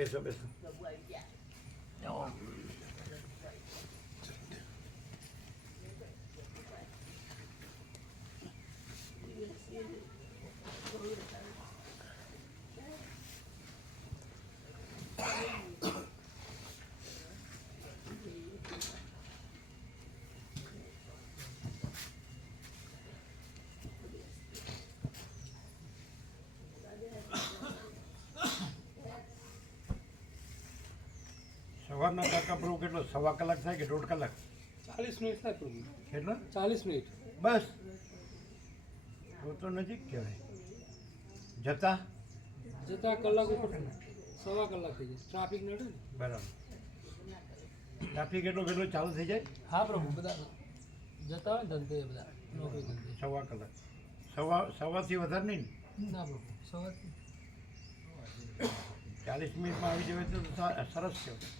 બેસો બેસો. સવારના કાકા પ્રભુ કેટલો 1.25 કલાક થાય કે 1.5 કલાક? 40 મિનિટ થાય પ્રભુ. કેટલો? 40 મિનિટ. બસ તો નજીક કહેવાય. જતા કલાક ઉપર 1.25 કલાક થઈ જાય. ટ્રાફિક નડે ને. બરાબર. ટ્રાફિક એટલો કેટલો ચાલુ થઈ જાય? હા પ્રભુ, બધા જતા હોય ધંધે, બધા નોકરી ધંધે. 1.25 કલાક. સવાથી વધારે નહીં ને? ના પ્રભુ, સવારથી 40 મિનિટમાં આવી જવાય તો સરસ કહેવાય.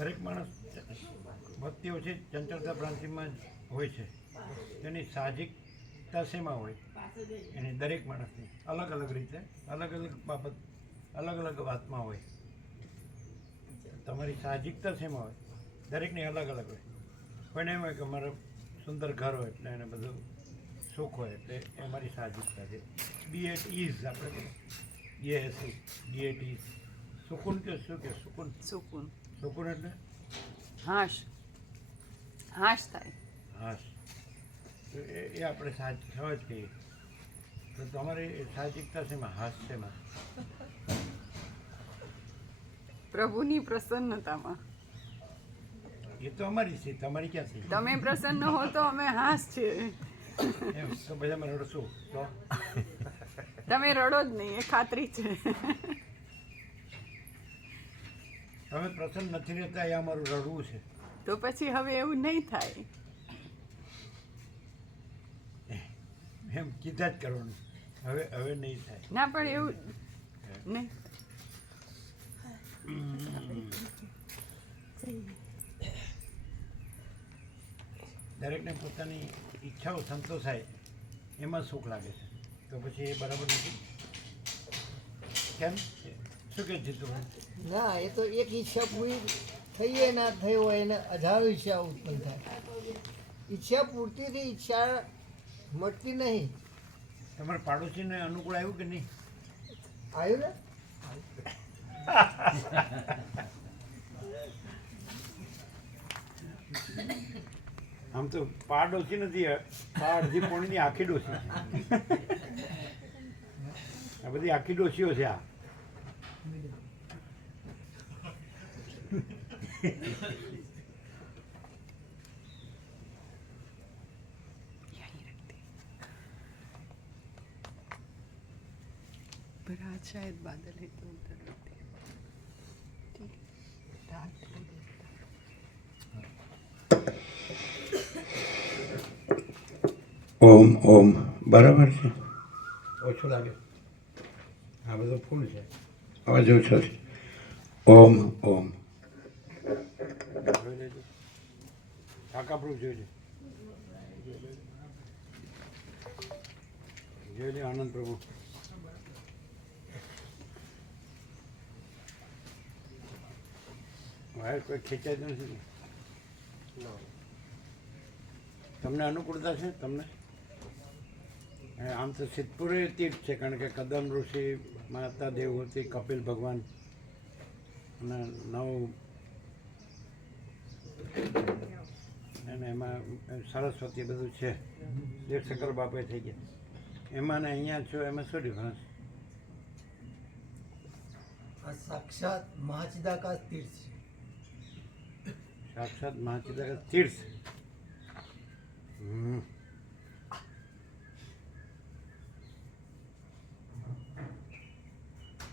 દરેક માણસ ભક્તિ ઓછી ચંચળતા ભ્રાંતિમાં હોય છે. તેની સાહજિકતા શેમાં હોય? એની દરેક માણસની અલગ અલગ રીતે અલગ અલગ બાબત અલગ અલગ વાતમાં હોય. તમારી સાહજિકતા શેમાં હોય? દરેકની અલગ અલગ હોય. કોઈને એમ હોય કે મારું સુંદર ઘર હોય એટલે એને બધું સુખ હોય એટલે એ મારી સાહજિકતા છે. બી એટ ઇઝ આપણે બી એટ ઇઝ સુકૂન કે શું કે સુકૂન? સુકૂન એટલે હાશ થાય. હાશ. તો એ આપણે સહજ કહીએ. તો તમારી સાહજિકતા શેમાં? હાશ શેમાં? પ્રભુની પ્રસન્નતામાં. એ તો અમારી છે, તમારી ક્યાં છે? તમે પ્રસન્ન હો તો અમે હાશ છીએ. એમ તો બધામાં રડશું તો તમે રડો જ નહીં, એ ખાતરી છે. તમે પ્રસન્ન નથી રહેતા એ અમારું રડવું છે. તો પછી હવે એવું નહીં થાય. એમ કીધા જ કરવાનું. હવે નહીં થાય. ના પણ એવું નહીં. દરેકને પોતાની ઈચ્છાઓ સંતોષાય એમાં સુખ લાગે છે. તો પછી એ બરાબર નથી. કેમ? શું કહે છે તું? ના, એ તો એક ઈચ્છા પૂરી થઈએ ના થઈ હોય એને 1000 ઈચ્છા ઉત્પન્ન થાય. ઈચ્છા પૂરતીથી ઈચ્છા મળતી નહીં. તમારા પાડોશીને અનુકૂળ આવ્યું કે નહીં? આવ્યું ને? આમ તો પાડોશી નથી, અડધી પોણીની આખી ડોશી છે. આ બધી આખી ડોશીઓ છે. આ शायद बादल है तो उधर रहते हैं. ठीक रात को देखता. ઓમ ઓમ બરાબર છે. ઓછું લાગે. આ બધું ફૂલ છે. અવાજ ઓછો છે. ઓમ ઓમ જોઈ લેજો. કાકા પ્રૂફ જોઈ લે. જોઈ લે આનંદ પ્રભુ. વાયર કોઈ ખેંચાય તો નથી ને? તમને અનુકૂળતા છે? તમને આમ તો સિદ્ધપુરે તીર્થ છે, કારણ કે કદમ ઋષિ, માતા દેવહૂતિ, કપિલ ભગવાન અને 9 અને એમાં સરસ્વતી બધું છે. દેવશંકર બાપે થઈ ગયા એમાં ને અહીંયા છો એમાં શું ડિફરન્સ? આ સાક્ષાત મહાચિદાકાશ તીર્થ છે. સાક્ષાત મહાચિદાકાશ તીર્થ.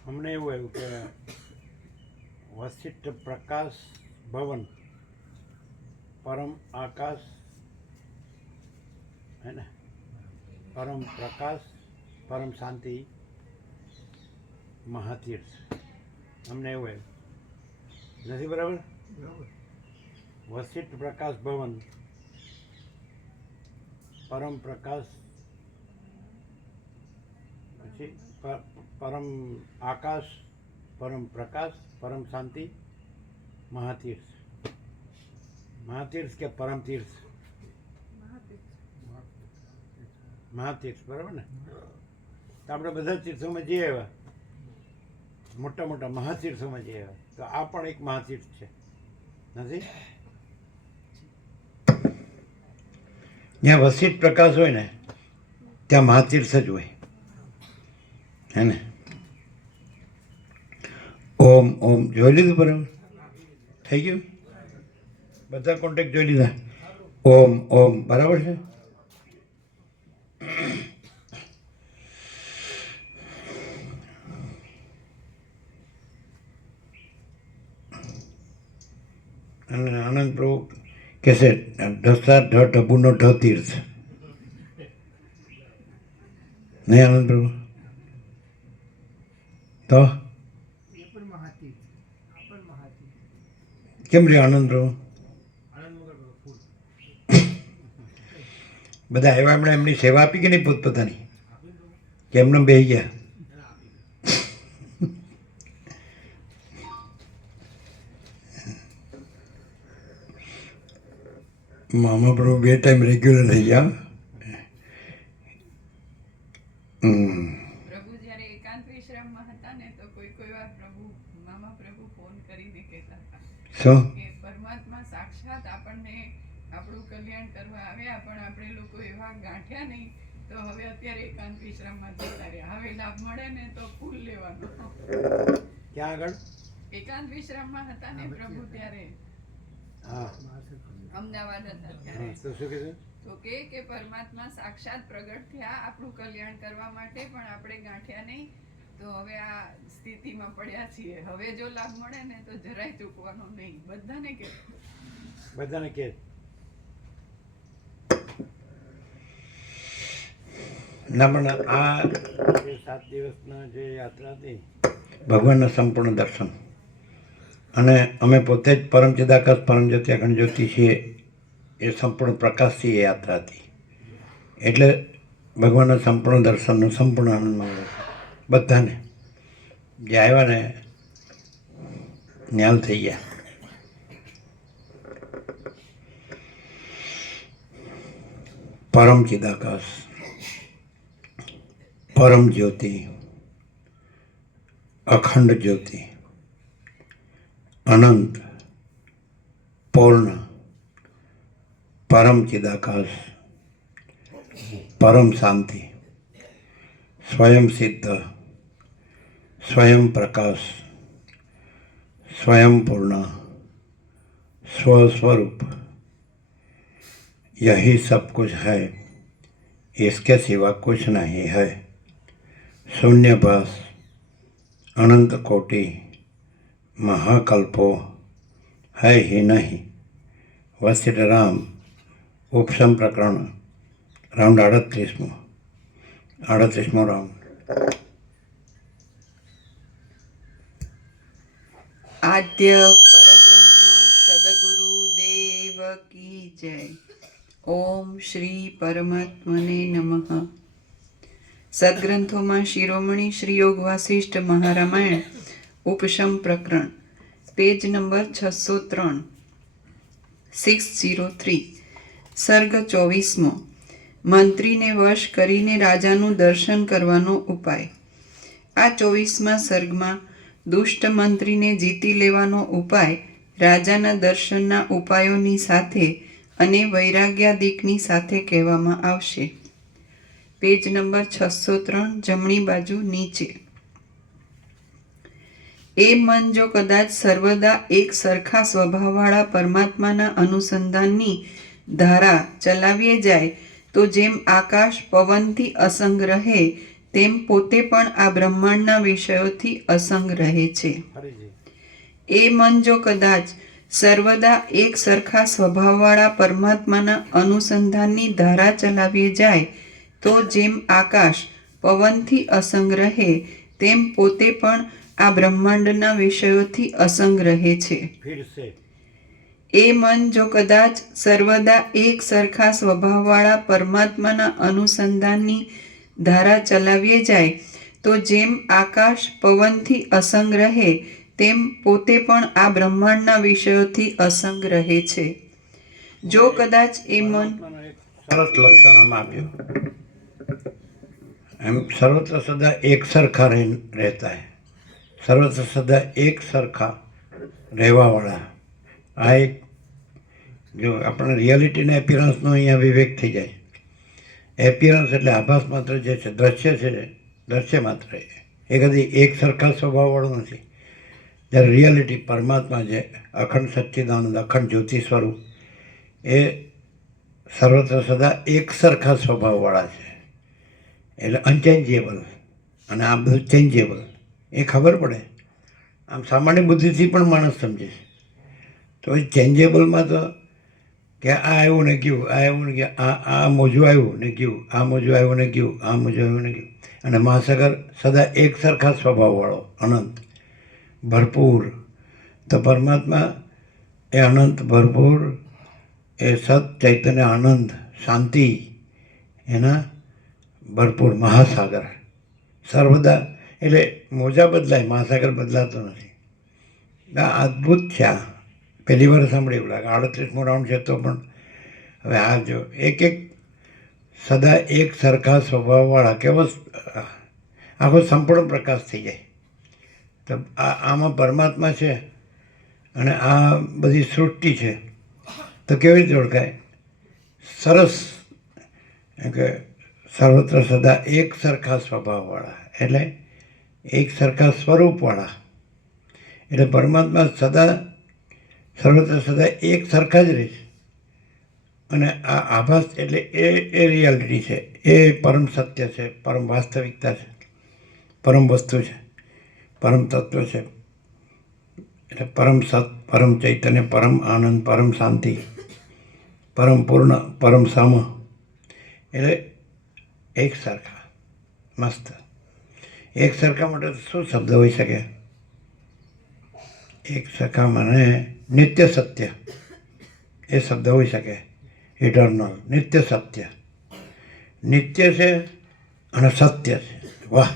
અમને એવું આવ્યું કે વશિષ્ઠ પ્રકાશ ભવન, પરમ આકાશ હે ને, પરમ પ્રકાશ પરમ શાંતિ મહાતીર્થ, અમને એવું એમ નથી બરાબર. વસિષ્ઠ પ્રકાશ ભવન, પરમ પ્રકાશ, પછી પરમ આકાશ, પરમ પ્રકાશ, પરમ શાંતિ મહાતીર્થ. મહાતીર્થ કે પરમ તીર્થ? મહાતીર્થ, બરાબર ને? તો આપણે બધા તીર્થોમાં જઈએ આવ્યા, મોટા મોટા મહાતીર્થોમાં જઈએ આવ્યા, તો આ પણ એક મહાતીર્થ છે, નથી? જ્યાં વસિષ્ઠ પ્રકાશ હોય ને ત્યાં મહાતીર્થ જ હોય, હે ને? ઓમ ઓમ જોઈ લીધું? બરાબર થઈ ગયું? બધા કોન્ટેક્ટ જોઈ લીધા? ઓમ ઓમ બરાબર છે. અને આનંદ પ્રભુ કહેશે ઢસા ઢ ઢબુનો ઢ તીર્થ, નહીં આનંદ પ્રભુ? તો કેમ રે આનંદ પ્રભુ? બધા આવ્યા, એમણે એમની સેવા આપી કે નહીં પોતપોતાની, કે એમને બેસી ગયા? મામા પ્રભુ 2 ટાઈમ રેગ્યુલર થઈ ગયા. પ્રભુ જ્યારે એકાંત વિશ્રામમાં હતા ને તો કોઈ વાર મામા પ્રભુ ફોન કરીને કહેતા હતા શું? કે પરમાત્મા સાક્ષાત આપણને આપણું કલ્યાણ કરવા આવ્યા, પણ આપણે લોકો એવા ગાંઠ્યા નહીં, તો હવે અત્યારે એકાંત વિશ્રામમાં જતા રહ્યા. હવે લાભ મળે ને તો ફૂલ લેવાનો. ક્યાં આગળ? એકાંત વિશ્રામમાં હતા ને પ્રભુ ત્યારે, હા, અમદાવાદ હતા ત્યારે. તો શું કીધું? તો કે પરમાત્મા સાક્ષાત પ્રગટ થયા આપણું કલ્યાણ કરવા માટે, પણ આપણે ગાંઠ્યા નહીં, તો હવે આ સ્થિતિમાં પડ્યા છીએ. હવે જો લાભ મળે ને તો જરાય ચૂકવાનો નહીં. બધાને કે બધાને કે ના, પણ આ જે 7 દિવસના જે યાત્રા હતી, ભગવાનના સંપૂર્ણ દર્શન, અને અમે પોતે જ પરમ ચિદાકાશ પરમ જ્યોતિ અખંડ જ્યોતિ છીએ, એ સંપૂર્ણ પ્રકાશથી એ યાત્રા હતી. એટલે ભગવાનના સંપૂર્ણ દર્શનનો સંપૂર્ણ આનંદ મળ્યો બધાને. જે આવ્યા ને ન્યાલ થઈ ગયા. પરમ ચિદાકાશ, પરમ જ્યોતિ, અખંડ જ્યોતિ, અનંત, પૂર્ણ, પરમ ચિદાકાશ, પરમ શાંતિ, સ્વયં સિદ્ધ, स्वयं प्रकाश, स्वयं पूर्ण, स्वस्वरूप, यही सब कुछ है, इसके सिवा कुछ नहीं है. शून्यभास, अनंत कोटि, महाकल्पो है ही नहीं. वशिष्ठ राम उपशम प्रकरण राउंड 38मो राउंड. आद्य परब्रह्म सदगुरु देव की जय. ओम श्री परमात्मने नमः. सद्ग्रंथों शिरोमणि श्री योग वासिष्ठ महारामायण उपशम प्रकरण पेज नंबर 603 603 सर्ग 24मो. મંત્રીને વશ કરીને રાજાનું દર્શન કરવાનો ઉપાય. આ 24મા સર્ગમાં દુષ્ટ મંત્રીને જીતી લેવાનો ઉપાય રાજાના દર્શનના ઉપાયોની સાથે અને વૈરાગ્યાદિકની સાથે કહેવામાં આવશે. પેજ નંબર 603 જમણી બાજુ નીચે. એ મન જો કદાચ સર્વદા એક સરખા સ્વભાવવાળા પરમાત્માના અનુસંધાનની ધારા ચલાવીએ જાય તો જેમ આકાશ પવનથી અસંગ રહે તેમ પોતે પણ આ બ્રહ્માંડના વિષયોથી અસંગ રહે છે. એ મન જો કદાચ સર્વદા એક સરખા સ્વભાવવાળા પરમાત્માના અનુસંધાનની ધારા ચલાવીએ જાય તો જેમ આકાશ પવનથી અસંગ રહે તેમ પોતે પણ આ બ્રહ્માંડના વિષયોથી અસંગ રહે છે. फिर से એ મન જો કદાચ સર્વદા એક સરખા સ્વભાવવાળા પરમાત્માના અનુસંધાનની ધારા ચલાવીએ જાય તો જેમ આકાશ પવનથી અસંગ રહે તેમ પોતે પણ આ બ્રહ્માંડના વિષયોથી અસંગ રહે છે. જો કદાચ એ મન પરમાત્માનું એક સરસ લક્ષણ આમાં આપ્યું. એમ સર્વત્ર સદા એક સરખા રહેતા હે, સર્વત્ર સદા એક સરખા રહેવાવાળા. આ એક જો આપણે રિયાલિટીના એપિયરન્સનો અહીંયા વિવેક થઈ જાય. એપિયરન્સ એટલે આભાસ માત્ર જે છે, દ્રશ્ય છે, દ્રશ્ય માત્ર એ કદી એક સરખા સ્વભાવવાળું નથી. જ્યારે રિયાલિટી પરમાત્મા જે અખંડ સચ્ચિદાનંદ અખંડ જ્યોતિ સ્વરૂપ એ સર્વત્ર સદા એક સરખા સ્વભાવવાળા છે. એટલે અનચેન્જેબલ. અને આ બધું ચેન્જેબલ એ ખબર પડે. આમ સામાન્ય બુદ્ધિથી પણ માણસ સમજે છે. તો એ ચેન્જેબલમાં તો કે આ આવ્યું ને ગયું, આ આવ્યું ને ગયું, આ મોજું આવ્યું ને ગયું, આ મોજું આવ્યું ને ગયું, આ મોજું આવ્યું ને ગયું. અને મહાસાગર સદા એક સરખા સ્વભાવવાળો અનંત ભરપૂર. તો પરમાત્મા એ અનંત ભરપૂર, એ સત ચૈતન્ય આનંદ શાંતિ એના ભરપૂર મહાસાગર સર્વદા. એટલે મોજા બદલાય, મહાસાગર બદલાતો નથી. આ અદ્ભુત છે. આ પહેલી વાર સાંભળી એવું લાગે. 38મો રાઉન્ડ છે તો પણ હવે આ જો એક સદા એક સરખા સ્વભાવવાળા કેવો આખો સંપૂર્ણ પ્રકાશ થઈ જાય. તો આમાં પરમાત્મા છે અને આ બધી સૃષ્ટિ છે તો કેવી રીતે ઓળખાય? સરસ કે સર્વત્ર સદા એક સરખા સ્વભાવવાળા એટલે એક સરખા સ્વરૂપવાળા. એટલે પરમાત્મા સદા સર્વત્ર સદા એક સરખા જ રહે છે. અને આ આભાસ એટલે એ રિયાલિટી છે, એ પરમ સત્ય છે, પરમ વાસ્તવિકતા છે, પરમ વસ્તુ છે, પરમ તત્વ છે. એટલે પરમ સત, પરમ ચૈતન્ય, પરમ આનંદ, પરમ શાંતિ, પરમ પૂર્ણ, પરમ સામ. એટલે એક સરખા મસ્ત. એક સરખા માટે શું શબ્દ હોઈ શકે? એક સરખા મને નિત્ય સત્ય એ શબ્દ હોઈ શકે. ઇટર્નલ, નિત્ય સત્ય. નિત્ય છે અને સત્ય છે. વાહ,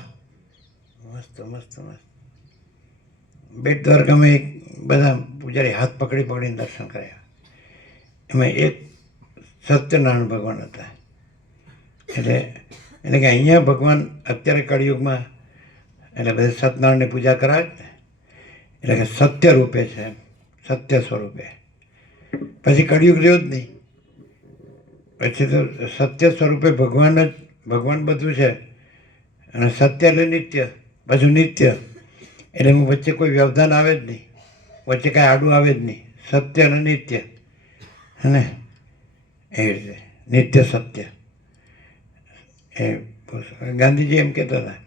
મસ્ત મસ્ત મસ્ત. બેટ દ્વારકામાં એક બધા પૂજારી હાથ પકડી પકડીને દર્શન કર્યા. એમાં એક સત્યનારાયણ ભગવાન હતા. એટલે કે અહીંયા ભગવાન અત્યારે કળિયુગમાં એટલે બધા સત્યનારાયણની પૂજા કરાવે જ ને. એટલે કે સત્ય રૂપે છે, સત્ય સ્વરૂપે. પછી કળિયુગ રહ્યો જ નહીં. પછી તો સત્ય સ્વરૂપે ભગવાન બધું છે. અને સત્ય એટલે નિત્ય, બધું નિત્ય. એટલે એમાં વચ્ચે કોઈ વ્યવધાન આવે જ નહીં, વચ્ચે કાંઈ આડું આવે જ નહીં. સત્ય અને નિત્ય હે ને, એવી રીતે નિત્ય સત્ય. એ ગાંધીજી એમ કહેતા હતા,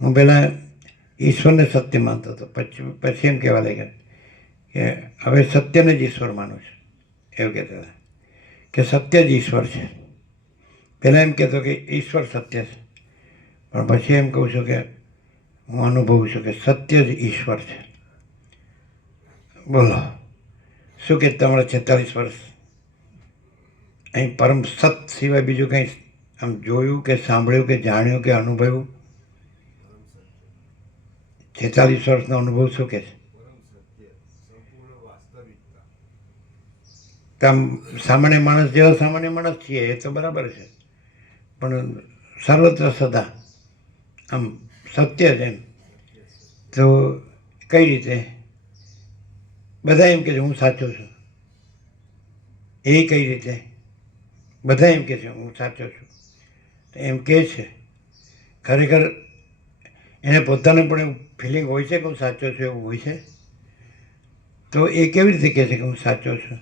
હું પહેલાં ઈશ્વરને સત્ય માનતો હતો, પછી એમ કહેવા લાગ્યા કે હવે સત્યને જ ઈશ્વર માનું છું. એવું કહેતા હતા કે સત્ય જ ઈશ્વર છે. પહેલાં એમ કહેતો કે ઈશ્વર સત્ય છે, પણ પછી એમ કહું છું કે હું અનુભવું છું કે સત્ય જ ઈશ્વર છે. બોલો શું કે તમારા 46 વર્ષ અહીં પરમ સત સિવાય બીજું કંઈ આમ જોયું કે સાંભળ્યું કે જાણ્યું કે અનુભવ્યું? 46 વર્ષનો અનુભવ શું કે છે? આમ સામાન્ય માણસ જેવા સામાન્ય માણસ છીએ એ તો બરાબર છે, પણ સર્વત્ર સદા આમ સત્ય છે એમ. તો કઈ રીતે? બધા એમ કહે છે હું સાચો છું. એ કઈ રીતે? બધા એમ કહે છે હું સાચો છું. એમ કહે છે ખરેખર એને પોતાને પણ એવું ફિલિંગ હોય છે કે હું સાચો છું, એવું હોય છે? તો એ કેવી રીતે કહે છે કે હું સાચો છું?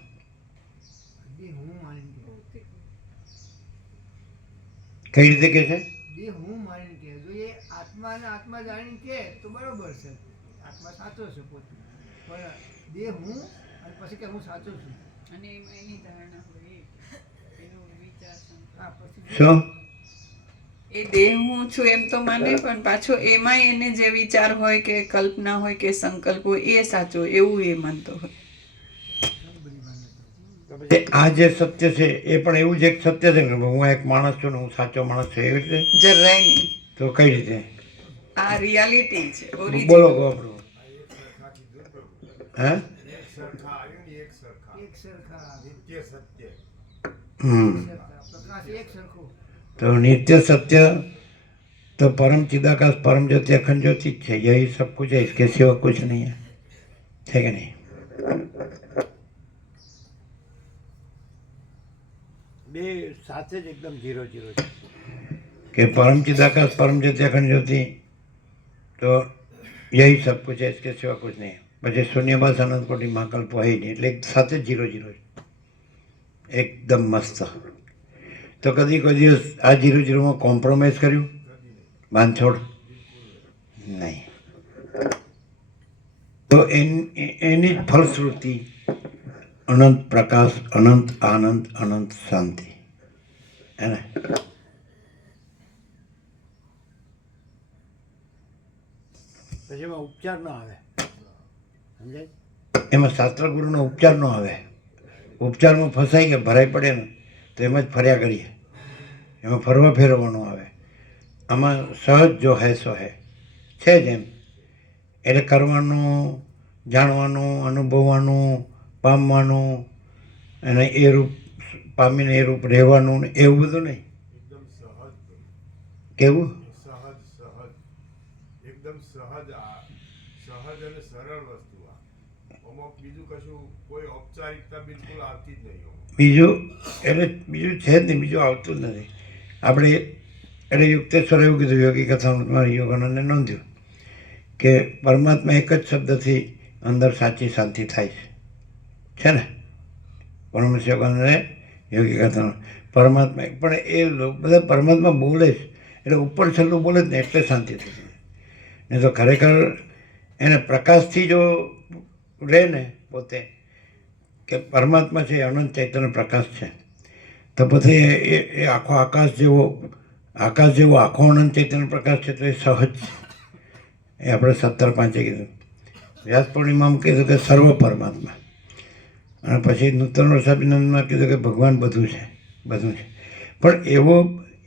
કઈ રીતે કહે છે? હું માની કે જો એ આત્માને આત્મા જાણી કે તો બરોબર છે, આત્મા સાચો છે પોતે. પણ દેહ હું અને પછી કે હું સાચો છું અને એની ધારણા હોય એનો વિચાર. હા, પછી એ જો એ દેહ હું છું એમ તો માને, પણ પાછો એમાંય એને જે વિચાર હોય કે કલ્પના હોય કે સંકલ્પ હોય એ સાચો એવું એ માનતો હોય. તો પછી આ જે સત્ય છે એ પણ એવું જ એક સત્ય છે કે હું એક માણસ છું ને હું સાચો માણસ છું એવી રીતે. જરાય નહીં. તો કઈ રીતે? આ રિયાલિટી છે, બોલો ઓરિજિનલ. કહો આપણું. હે? એક સરખા હમ. પ્રકાશ એક સરખું. તો नित्य सत्य तो परम चिदाकाश परम ज्योति अखंड ज्योति है, यही सब कुछ है, इसके सिवा कुछ नहीं है कि नहीं? બે સાથે જ એકદમ 0-0 છે કે परम चिदाकाश परम ज्योति अखंड ज्योति तो यही सब कुछ है, इसके सिवा कुछ नहीं है. પછી શૂન્યવાસ અનંત કોટી મહાકલ્પ હોય નહીં, એટલે એક સાથે જ 0-0 એકદમ મસ્ત. તો કદી કોઈ દિવસ આ 0-0માં કોમ્પ્રોમાઇઝ કર્યું? બાંધછોડ નહીં. તો એની જ ફલશ્રુતિ અનંત પ્રકાશ, અનંત આનંદ, અનંત શાંતિ. હે ને? પછી એમાં ઉપચાર ન આવે, સમજાય? એમાં શાસ્ત્ર ગુરુનો ઉપચાર ન આવે. ઉપચારમાં ફસાઈ કે ભરાઈ પડે ને તો એમ જ ફર્યા કરીએ, એમાં ફરવા ફેરવવાનું આવે. આમાં સહજ જો હે સો હે છે જ એમ. એટલે કરવાનું, જાણવાનું, અનુભવવાનું, પામવાનું અને એ રૂપ પામીને એ રૂપ રહેવાનું ને એવું બધું નહીં. કેવું? એકદમ સહજ અને સરળ વસ્તુ. આમાં બીજું કશું કોઈ ઔપચારિકતા બિલકુલ આવતી જ નહીં. બીજું એટલે બીજું છે જ નહીં, બીજું આવતું જ નથી. આપણે એટલે યુક્તેશ્વર એવું કીધું, યોગી કથામાં યોગાનંદને નોંધ્યું કે પરમાત્મા એક જ શબ્દથી અંદર સાચી શાંતિ થાય છે ને? પરમહંસ યોગાનંદે યોગી કથામાં પરમાત્મા પણ એ બધા પરમાત્મા બોલે જ, એટલે ઉપર છેલ્લું બોલે જ ને એટલે શાંતિ થઈ જાય. નહીં તો ખરેખર એને પ્રકાશથી જો રહે ને પોતે કે પરમાત્મા છે, અનંત ચૈતન્ય પ્રકાશ છે, તો પછી એ આખો આકાશ જેવો આખો અનંત ચૈતન્ય પ્રકાશ છે, તો એ સહજ છે. એ આપણે 17-5 કીધું. વ્યાસ પૂર્ણિમામાં કીધું કે સર્વ પરમાત્મા, અને પછી નૂતન વર્ષાભિનંદનમાં કીધું કે ભગવાન બધું છે, બધું છે. પણ એવો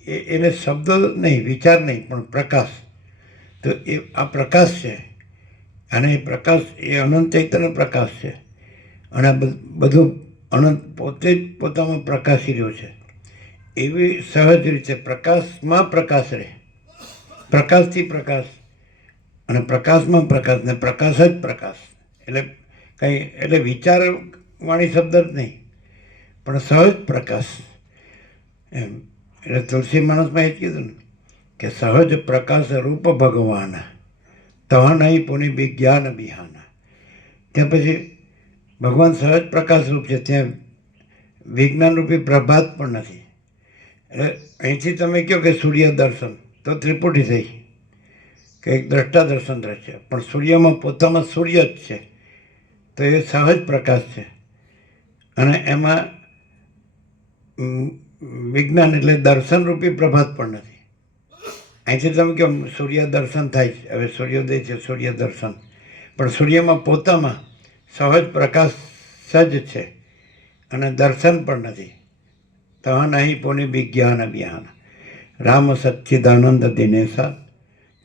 એને શબ્દ નહીં, વિચાર નહીં, પણ પ્રકાશ. તો એ આ પ્રકાશ છે, અને એ પ્રકાશ એ અનંત ચૈતન્ય પ્રકાશ છે, અને બધું અનંત પોતે જ પોતામાં પ્રકાશી રહ્યો છે. એવી સહજ રીતે પ્રકાશમાં પ્રકાશ રહે, પ્રકાશથી પ્રકાશ, અને પ્રકાશમાં પ્રકાશ, ને પ્રકાશ જ પ્રકાશ. એટલે કંઈ એટલે વિચારવાળી શબ્દ જ નહીં, પણ સહજ પ્રકાશ એમ. એટલે તુલસી માણસમાં એ જ કીધું ને કે સહજ પ્રકાશ રૂપ ભગવાન તહ નહીં પુનિ વિજ્ઞાન બિહાના. ત્યાં પછી ભગવાન સહજ પ્રકાશ રૂપ છે, ત્યાં વિજ્ઞાન રૂપી પ્રભાત પણ નથી. એટલે અહીંથી તમે કહો કે સૂર્ય દર્શન, તો ત્રિપુટી થઈ કે એક દ્રષ્ટા દર્શન દ્રશ્ય, પણ સૂર્યમાં પોતામાં સૂર્ય જ છે, તો એ સહજ પ્રકાશ છે. અને એમાં વિજ્ઞાન એટલે દર્શનરૂપી પ્રભાત પણ નથી. અહીંથી તમે કહો સૂર્ય દર્શન થાય છે, હવે સૂર્યોદય છે, સૂર્ય દર્શન, પણ સૂર્યમાં પોતામાં સહજ પ્રકાશ સજ છે, અને દર્શન પણ નથી. તહ નહીં પુનિ વિજ્ઞાન અભિયાન રામ સચ્ચિદાનંદ દિનેશા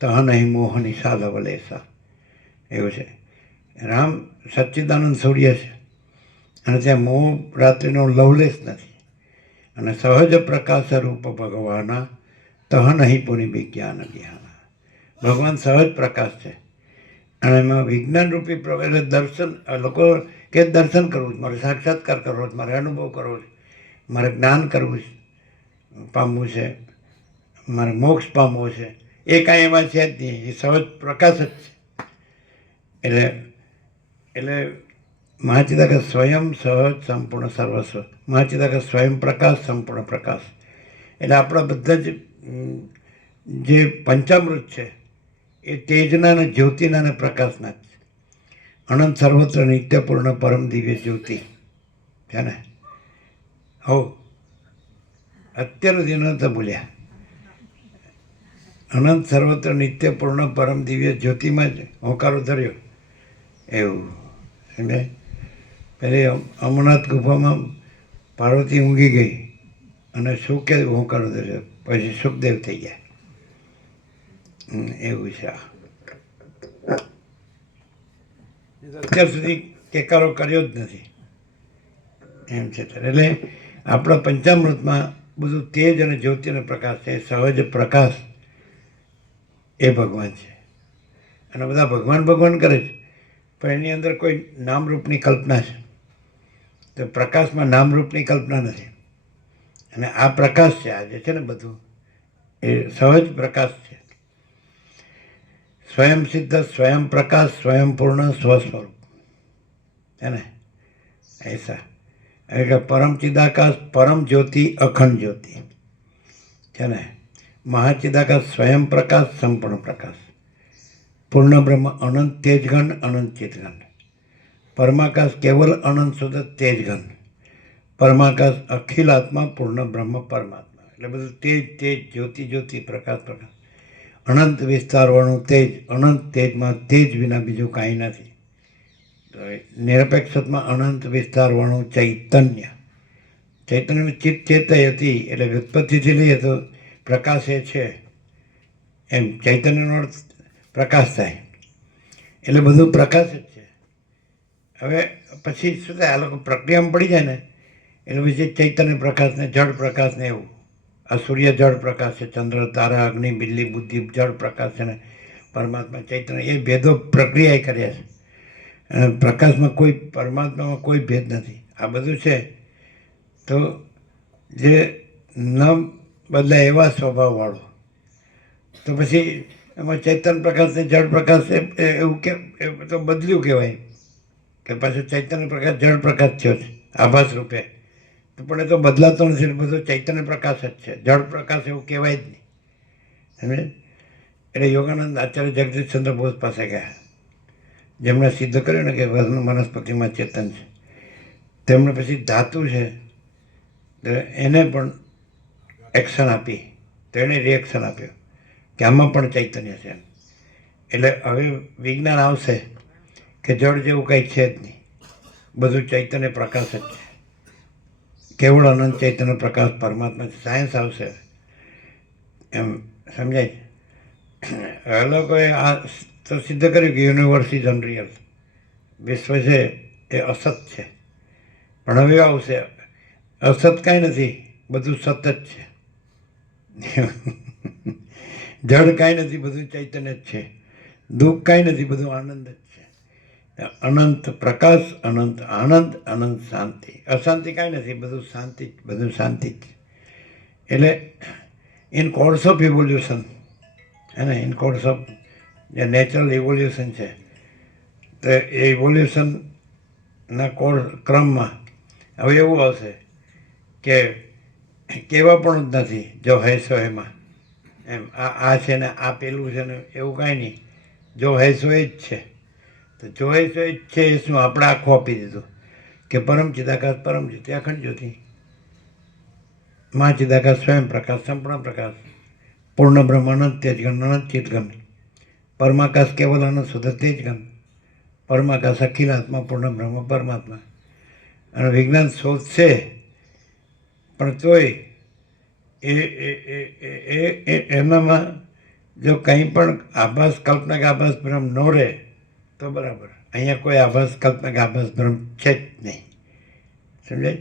તહ નહીં મોહ નિશા લવલેશા. એવું છે. રામ સચ્ચિદાનંદ સૂર્ય છે, અને ત્યાં મોહ રાત્રિનો લવલેશ નથી. અને સહજ પ્રકાશ રૂપ ભગવાના તહ નહીં પુનિ વિજ્ઞાન અભિયાન. ભગવાન સહજ પ્રકાશ છે, અને એમાં વિજ્ઞાન રૂપી એટલે દર્શન. લોકો કે દર્શન કરવું છે, મારે સાક્ષાત્કાર કરવો છે, મારે અનુભવ કરવો છે, મારે જ્ઞાન કરવું છે, પામવું છે, મારે મોક્ષ પામવો છે. એ કાંઈ એમાં છે જ નહીં, એ સહજ પ્રકાશ જ છે. એટલે મહાચિદાકાશ સ્વયં સહજ સંપૂર્ણ સર્વસ્વ. મહાચિદાકાશ સ્વયં પ્રકાશ, સંપૂર્ણ પ્રકાશ. એટલે આપણા બધા જ જે પંચામૃત છે એ તેજના ને જ્યોતિના ને પ્રકાશના જ. અનંત સર્વત્ર નિત્યપૂર્ણ પરમ દિવ્ય જ્યોતિ છે ને. હો અત્યાર સુધી નહોતા ભૂલ્યા. અનંત સર્વત્ર નિત્ય પૂર્ણ પરમ દિવ્ય જ્યોતિમાં જ હોંકારો ધર્યો એવું. એટલે પેલી અમરનાથ ગુફામાં પાર્વતી ઊંઘી ગઈ અને શુકે હોંકારો ધર્યો, પછી સુખદેવ થઈ ગયા. એવું છે આ. અત્યાર સુધી કેકારો કર્યો જ નથી એમ છે. એટલે આપણા પંચામૃતમાં બધું તેજ અને જ્યોતિ અને પ્રકાશ છે. સહજ પ્રકાશ એ ભગવાન છે. અને બધા ભગવાન ભગવાન કરે છે, પણ એની અંદર કોઈ નામરૂપની કલ્પના છે. તો પ્રકાશમાં નામરૂપની કલ્પના નથી. અને આ પ્રકાશ છે, આ જે છે ને બધું એ સહજ પ્રકાશ છે. સ્વયં સિદ્ધ, સ્વયં પ્રકાશ, સ્વયં પૂર્ણ, સ્વસ્વરૂપ છે ને ऐसा. એટલે પરમ ચિદાકાશ, પરમ જ્યોતિ, અખંડ જ્યોતિ છે ને. મહાચિદાકાશ, સ્વયં પ્રકાશ, સંપૂર્ણ પ્રકાશ. પૂર્ણ બ્રહ્મ, અનંત તેજઘન, અનંત ચિતઘન. પરમાકાશ, કેવલ અનંત શુદ્ધ તેજઘન. પરમાકાશ, અખિલ આત્મા, પૂર્ણ બ્રહ્મ, પરમાત્મા. એટલે બધું તેજ તેજ, જ્યોતિ જ્યોતિ, પ્રકાશ પ્રકાશ. અનંત વિસ્તારવાળું તેજ. અનંત તેજમાં તેજ વિના બીજું કાંઈ નથી. નિરપેક્ષતમાં અનંત વિસ્તારવાળું ચૈતન્ય. ચૈતન્યમાં ચિત્ત ચેતય હતી, એટલે વ્યુત્પત્તિથી લઈએ તો પ્રકાશ એ છે એમ. ચૈતન્યનો અર્થ પ્રકાશ થાય, એટલે બધું પ્રકાશ જ છે. હવે પછી શું થાય, આ લોકો પ્રક્રિયામાં પડી જાય ને એટલે પછી ચૈતન્ય પ્રકાશ ને જળ પ્રકાશ ને એવું. આ સૂર્ય જળ પ્રકાશ છે, ચંદ્ર, તારા, અગ્નિ, બિલ્લી, બુદ્ધિ જળ પ્રકાશ છે ને પરમાત્મા ચૈતન્ય, એ ભેદો પ્રક્રિયા કર્યા છે. અને પ્રકાશમાં કોઈ, પરમાત્મામાં કોઈ ભેદ નથી. આ બધું છે તો જે ન બદલાય એવા સ્વભાવવાળો. તો પછી એમાં ચૈતન્ય પ્રકાશ ને જળ પ્રકાશ એવું કે તો બદલ્યું કહેવાય કે પાછું ચૈતન્ય પ્રકાશ જળ પ્રકાશ થયો છે આભાસ રૂપે. તો પણ એ તો બદલાતો નથી, એટલે બધો ચૈતન્ય પ્રકાશ જ છે, જળ પ્રકાશ એવું કહેવાય જ નહીં. સમજે? એટલે યોગાનંદ આચાર્ય જગદીશચંદ્ર બોઝ પાસે ગયા, જેમણે સિદ્ધ કર્યું ને કે વનસ્પતિમાં ચેતન છે. તેમણે પછી ધાતુ છે તો એને પણ એક્શન આપી, તો એણે રિએક્શન આપ્યું કે આમાં પણ ચૈતન્ય છે. એટલે હવે વિજ્ઞાન આવશે કે જળ જેવું કંઈ છે જ નહીં, બધું ચૈતન્ય પ્રકાશ જ છે. કેવળ અનંત ચૈતન્ય પ્રકાશ પરમાત્મા છે. સાયન્સ આવશે એમ, સમજાય? એ લોકોએ આ તો સિદ્ધ કર્યું કે યુનિવર્સ ઇઝ અનરિયલ, વિશ્વ છે એ અસત છે. પણ હવે આવશે અસત કાંઈ નથી, બધું સત જ છે. જળ કાંઈ નથી, બધું ચૈતન્ય જ છે. દુઃખ કાંઈ નથી, બધું આનંદ જ છે. અનંત પ્રકાશ, અનંત આનંદ, અનંત શાંતિ. અશાંતિ કાંઈ નથી, બધું શાંતિ જ, બધું શાંતિ જ. એટલે ઇન કોર્સ ઓફ ઇવોલ્યુશન હે ને, ઇન કોર્સ ઓફ જે નેચરલ ઇવોલ્યુશન છે, તો એ ઇવોલ્યુશનના ક્રમમાં હવે એવું આવશે કે કહેવા પણ જ નથી જો હૈસો એમાં એમ. આ છે ને આ પેલું છે ને એવું કાંઈ નહીં, જો હૈસો એ જ છે. તો જો હૈસો એ જ છે એ શું આપણે આખું આપી દીધું કે પરમ ચિદાકાશ, પરમ જ્યોતિ, અખંડ જ્યોતિ, મા ચિદાકાશ, સ્વયં પ્રકાશ, સંપૂર્ણ પ્રકાશ, પૂર્ણ બ્રહ્મ, અનંત તેજગન, અનંત ચિતગન, પરમાકાશ, કેવલ અનંત શુદ્ધ તેજગન, પરમાકાશ, અખિલ આત્મા, પૂર્ણ બ્રહ્મ, પરમાત્મા. અને વિજ્ઞાન શોધશે પણ તોય એનામાં જો કંઈ પણ આભાસ કલ્પના કે આભાસ ભ્રમ ન રહે તો બરાબર. અહીંયા કોઈ આભાસ કલ્પના કે આભાસ ભ્રમ છે જ નહીં. સમજાય?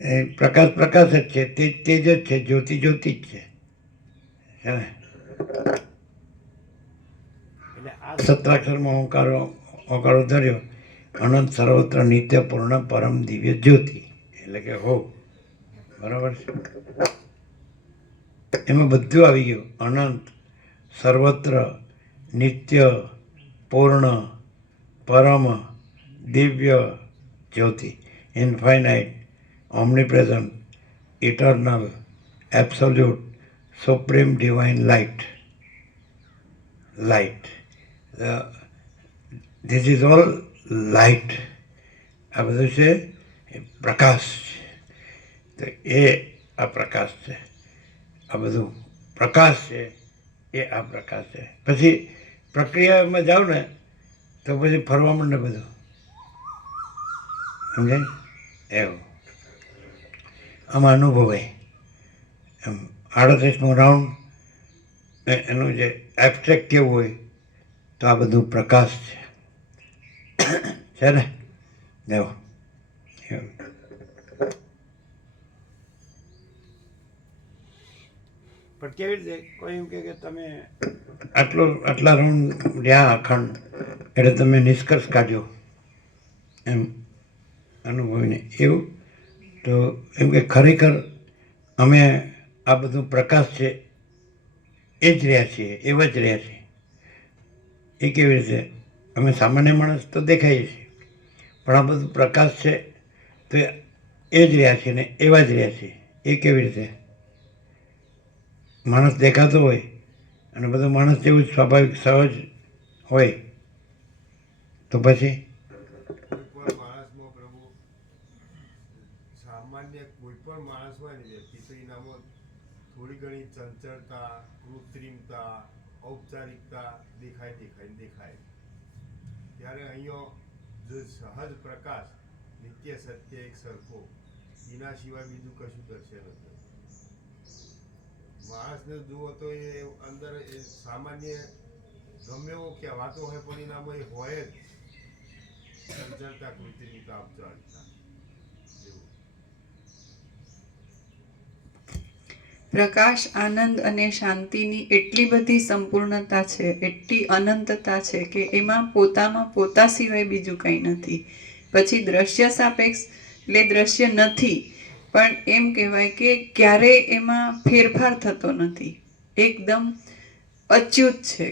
એ પ્રકાશ પ્રકાશ જ છે, તેજ તેજ જ છે, જ્યોતિ જ્યોતિ જ છે ને. એટલે આ સત્રાક્ષરમાં ઓંકારો ધર્યો, અનંત સર્વત્ર નિત્ય પૂર્ણ પરમ દિવ્ય જ્યોતિ, એટલે કે હો. બરાબર છે? એમાં બધું આવી ગયું. અનંત સર્વત્ર નિત્ય પૂર્ણ પરમ દિવ્ય જ્યોતિ, infinite, omnipresent, eternal, absolute, supreme divine light. Light, this is all light. આ બધું છે એ પ્રકાશ છે. તો એ આ પ્રકાશ છે, આ બધું પ્રકાશ છે એ આ પ્રકાશ છે. પછી પ્રક્રિયામાં જાઓ ને તો પછી ફરવા માંડે બધું, સમજાય એવું આમાં અનુભવાય. એમ 38મો રાઉન્ડ એનું જે એબ્સ્ટ્રેક્ટ કેવું હોય તો આ બધું પ્રકાશ છે ને દેવો એવું. પણ કેવી રીતે કોઈ એમ કે તમે આટલા રાઉન્ડ રહ્યા અખંડ એટલે તમે નિષ્કર્ષ કાઢ્યો એમ અનુભવીને એવું. તો એમ કે ખરેખર અમે આ બધું પ્રકાશ છે એ જ રહ્યા છીએ, એવા જ રહ્યા છીએ. એ કેવી રીતે? અમે સામાન્ય માણસ તો દેખાઈએ છીએ, પણ આ બધું પ્રકાશ છે તો એ જ રહ્યા છીએ ને એવા જ રહ્યા છીએ. એ કેવી રીતે? માણસ દેખાતો હોય અને બધું માણસ જેવું જ સ્વાભાવિક સહજ હોય તો પછી કોઈ પણ માણસમાં પ્રભુ સામાન્ય કોઈ પણ માણસ હોય ને વ્યક્તિ તો એનામાં થોડી ઘણી ચંચળતા, કૃત્રિમતા, ઔપચારિકતા દેખાય. ત્યારે અહીંયા જો સહજ પ્રકાશ, નિત્ય સત્ય એક સરખો, એના સિવાય બીજું કશું દર્શન નથી. માણસને જુઓ તો એ અંદર એ સામાન્ય ગમે એવો કહેવાતો હોય પણ એનામાં એ હોય જ ચંચળતા, કૃત્રિમતા, ઔપચારિકતા એવું. પ્રકાશ, આનંદ અને શાંતિની એટલી બધી સંપૂર્ણતા છે, એટલી અનંતતા છે કે એમાં પોતા સિવાય બીજું કંઈ નથી. પછી દ્રશ્ય સાપેક્ષ એટલે દ્રશ્ય નથી, પણ એમ કહેવાય કે ક્યારેય એમાં ફેરફાર થતો નથી. એકદમ અચ્યુત છે,